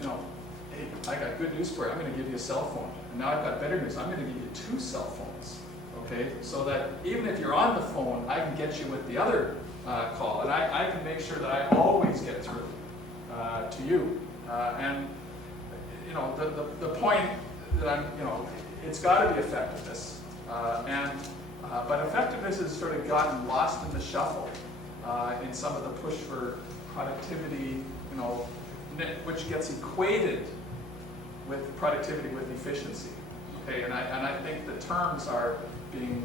hey, I got good news for you. I'm going to give you a cell phone. And now I've got better news. I'm going to give you 2 cell phones. Okay, so that even if you're on the phone, I can get you with the other call, and I can make sure that I always get through to you. And the point that it's got to be effectiveness, but effectiveness has sort of gotten lost in the shuffle in some of the push for productivity, which gets equated with productivity with efficiency. Okay, and I think the terms are being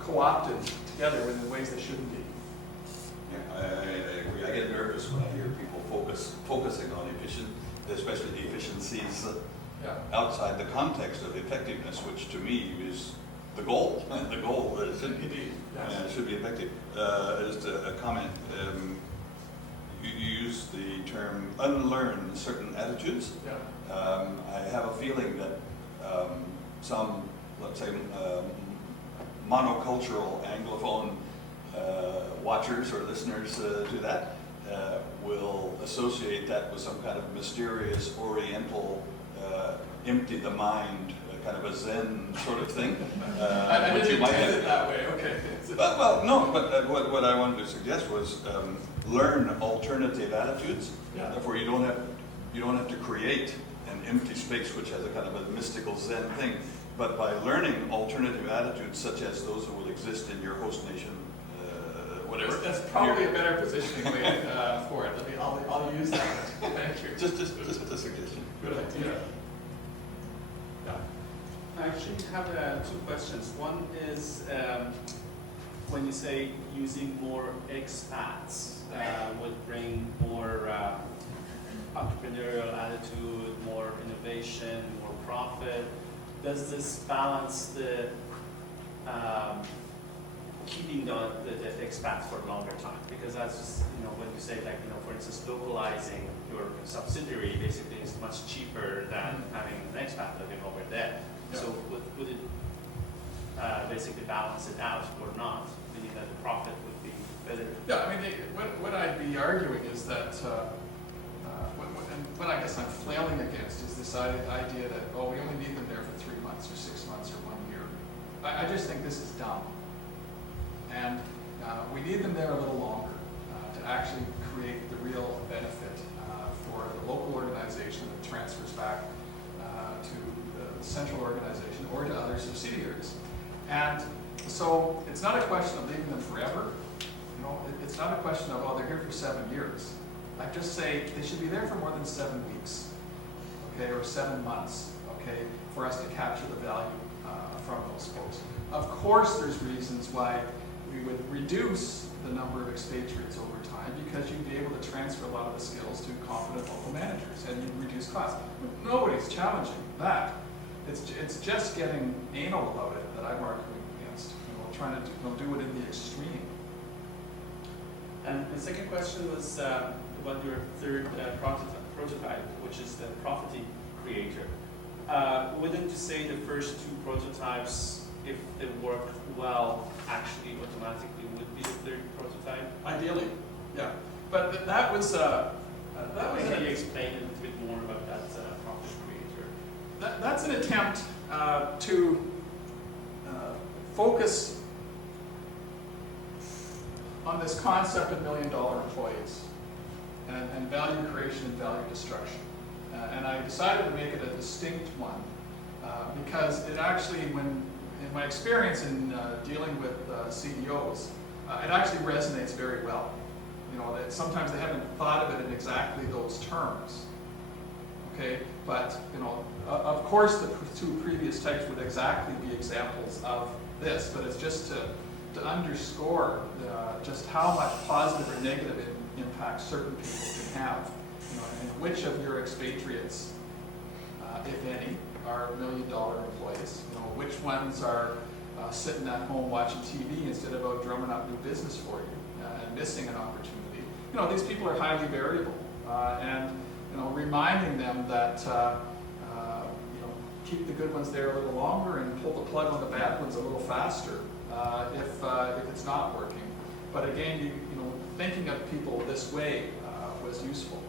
co-opted together in ways they shouldn't be. Yeah, I agree. I get nervous when I hear people focusing on especially the efficiencies outside the context of effectiveness, which to me is the goal. The goal should be effective. Just a comment. You use the term unlearn certain attitudes. Yeah. I have a feeling that some, let's say, monocultural Anglophone watchers or listeners to that will associate that with some kind of mysterious Oriental, empty the mind, kind of a Zen sort of thing. I didn't intend it that way. Okay. Well, no. But what I wanted to suggest was learn alternative attitudes. Yeah. Therefore, you don't have to create an empty space which has a kind of a mystical Zen thing. But by learning alternative attitudes such as those that will exist in your host nation, whatever. That's probably a better positioning way for it. I'll use that. Thank you. Just a suggestion. Good idea. Yeah. I actually have 2 questions. One is when you say using more expats would bring more entrepreneurial attitude, more innovation, more profit. Does this balance the keeping the expats for a longer time? Because as when you say for instance, localizing your subsidiary basically is much cheaper than having an expat living over there. Yeah. So would it basically balance it out or not? Meaning that the profit would be better? Yeah, I mean, what I'd be arguing is that, what I guess I'm flailing against is this idea that, oh, we only need them there for 3 months or 6 months or 1 year. I just think this is dumb. And we need them there a little longer to actually create the real benefit for the local organization that transfers back to the central organization or to other subsidiaries. And so it's not a question of leaving them forever. It's not a question of, oh, they're here for 7 years. I just say they should be there for more than 7 weeks, okay, or 7 months, okay, for us to capture the value from those folks. Of course, there's reasons why we would reduce the number of expatriates over time, because you'd be able to transfer a lot of the skills to competent local managers and you'd reduce costs. Nobody's challenging that. It's just getting anal about it that I'm arguing against. Trying to do it in the extreme. And the second question was about your third prototype, which is the property creator. Wouldn't you say the first 2 prototypes, if they work well, actually automatically would be the third prototype? Ideally, yeah. But that was Can you explain a little bit more about that property creator? that's an attempt to focus on this concept of $1 million employees and value creation and value destruction. And I decided to make it a distinct one because it actually, in my experience in dealing with CEOs, it actually resonates very well. That sometimes they haven't thought of it in exactly those terms. Okay, but of course the 2 previous types would exactly be examples of this, but it's just to underscore just how much positive or negative impact certain people can have, and which of your expatriates, if any, are $1 million employees. Which ones are sitting at home watching TV instead of out drumming up new business for you and missing an opportunity. These people are highly variable, and reminding them that keep the good ones there a little longer and pull the plug on the bad ones a little faster if it's not working. But again, thinking of people this way was useful.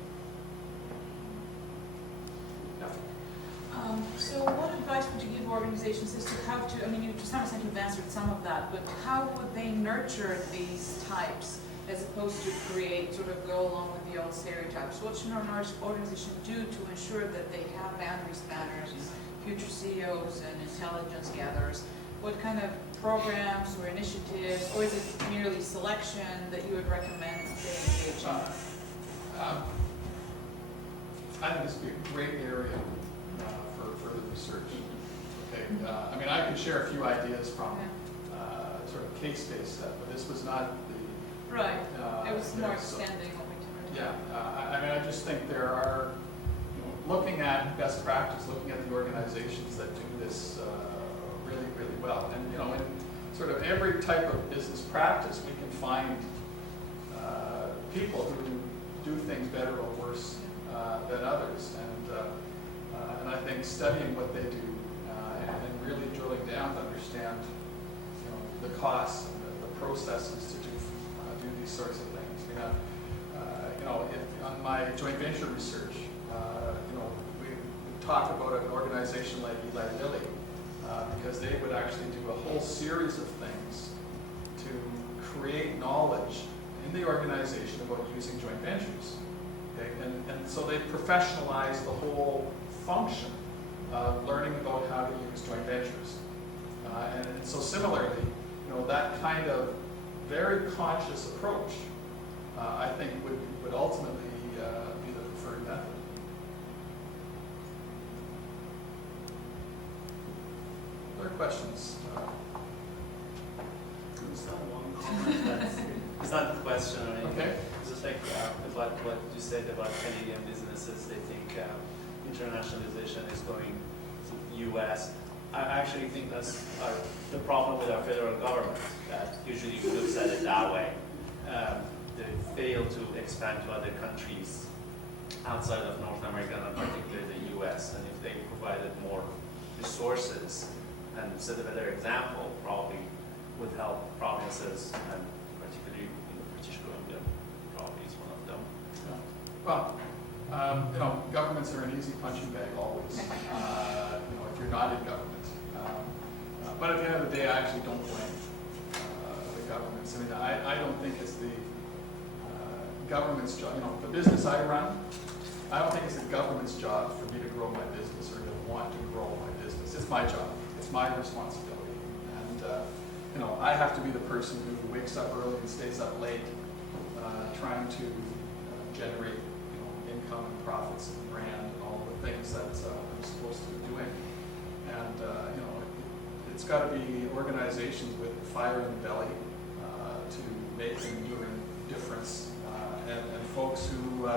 Yeah. So what advice would you give organizations as to how to, you to some extent you've answered some of that, but how would they nurture these types as opposed to create, sort of go along with the old stereotypes? What should an organization do to ensure that they have boundary spanners, future CEOs and intelligence gatherers? What kind of programs or initiatives, or is it merely selection that you would recommend they engage in? I think this would be a great area for further research. Okay, I could share a few ideas from sort of case-based stuff, but this was not the right. It was more so, extending what we can. Yeah, I just think there are, looking at best practice, looking at the organizations that do this really, really well, and in sort of every type of business practice, we can find people who do things better or worse than others, and I think studying what they do and really drilling down to understand, the costs and the processes to do these sorts of things. If on my joint venture research, we talk about an organization like Eli Lilly, because they would actually do a whole series of things to create knowledge in the organization about using joint ventures. Okay? And so they professionalize the whole function of learning about how to use joint ventures. And so similarly, that kind of very conscious approach, I think would ultimately be the preferred method. Other questions? Is that one comment? It's not a question or anything. Okay. It's just like about what you said about Canadian businesses. They think internationalization is going to the U.S. I actually think that's the problem with our federal government, that usually looks at it that way. They fail to expand to other countries outside of North America, and particularly the US. And if they provided more resources and set a better example, probably would help provinces, and particularly British Columbia probably is one of them. Well, governments are an easy punching bag always, if you're not in government. But at the end of the day, I actually don't blame the governments. I mean, I don't think it's the government's job, the business I run, I don't think it's the government's job for me to grow my business or to want to grow my business. It's my job. It's my responsibility. And, I have to be the person who wakes up early and stays up late trying to generate, income and profits and brand and all the things that I'm supposed to be doing. And, it's got to be organizations with fire in the belly to make an enduring difference. And folks who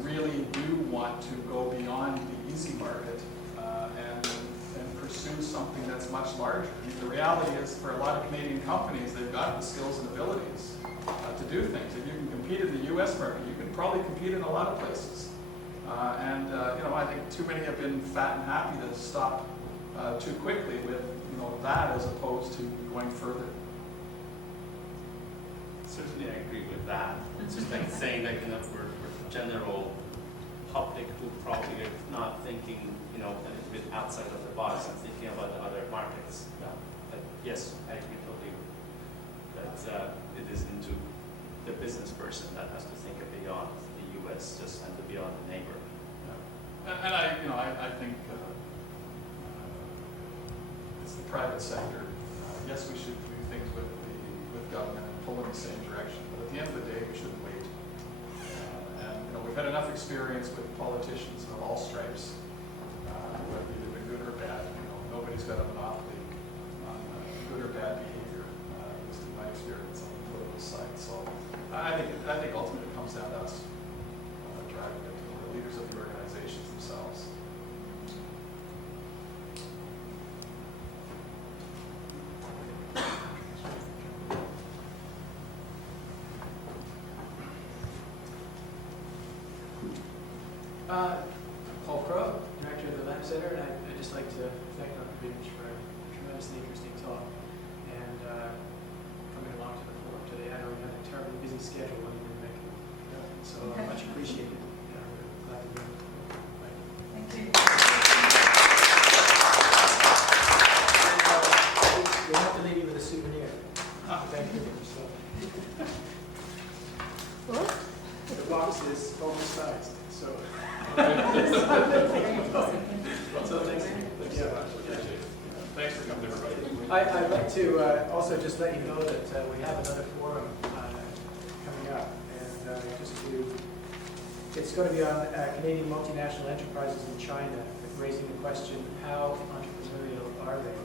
really do want to go beyond the easy market and pursue something that's much larger. I mean, the reality is, for a lot of Canadian companies, they've got the skills and abilities to do things. If you can compete in the U.S. market, you can probably compete in a lot of places. I think too many have been fat and happy to stop too quickly with that as opposed to going further. Certainly, I agree with that. It's just like saying that for general public who probably are not thinking, a little bit outside of the box and thinking about the other markets. But yes, I agree totally that it is into the business person that has to think beyond the U.S. just and beyond the neighbor. And I think it's the private sector. Yes, we should do things with government and pull in the same direction, but at the end of the day, we shouldn't wait. We've had enough experience with politicians of all stripes, whether they've been good or bad. Nobody's got a monopoly on good or bad behavior, at least in my experience on the political side. So I think ultimately it comes down to us driving it, the leaders of the organizations themselves. Paul Crow, Director of the Lem Center, and I'd just like to thank Dr. Beamish for a tremendously interesting talk and coming along to the forum today. I know we had a terribly busy schedule when you were making it, so much appreciated. We're glad to be on the forum. Thank you. And, we'll have to leave you with a souvenir. Thank you. The box is oversized, so. Thanks for coming, everybody. I'd like to also just let you know that we have another forum coming up, and it's going to be on Canadian multinational enterprises in China, raising the question, how entrepreneurial are they?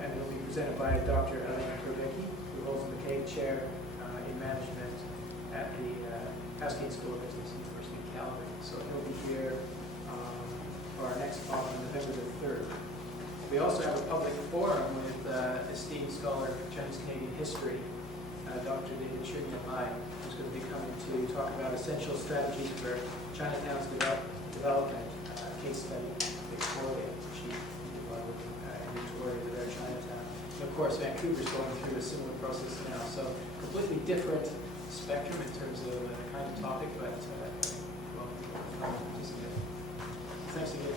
And it'll be presented by Dr. who holds the McCabe Chair in Management at the Assignee School of Business, University of Calgary. So he'll be here for our next talk on November the 3rd. We also have a public forum with esteemed scholar of Chinese-Canadian history, Dr. David Lai, who's going to be coming to talk about essential strategies for Chinatown's development, case study, Victoria, which he did a lot of Victoria to their Chinatown. And of course, Vancouver's going through a similar process now. So completely different spectrum in terms of the kind of topic, but well, participate. Thanks again.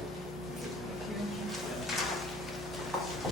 Thank you.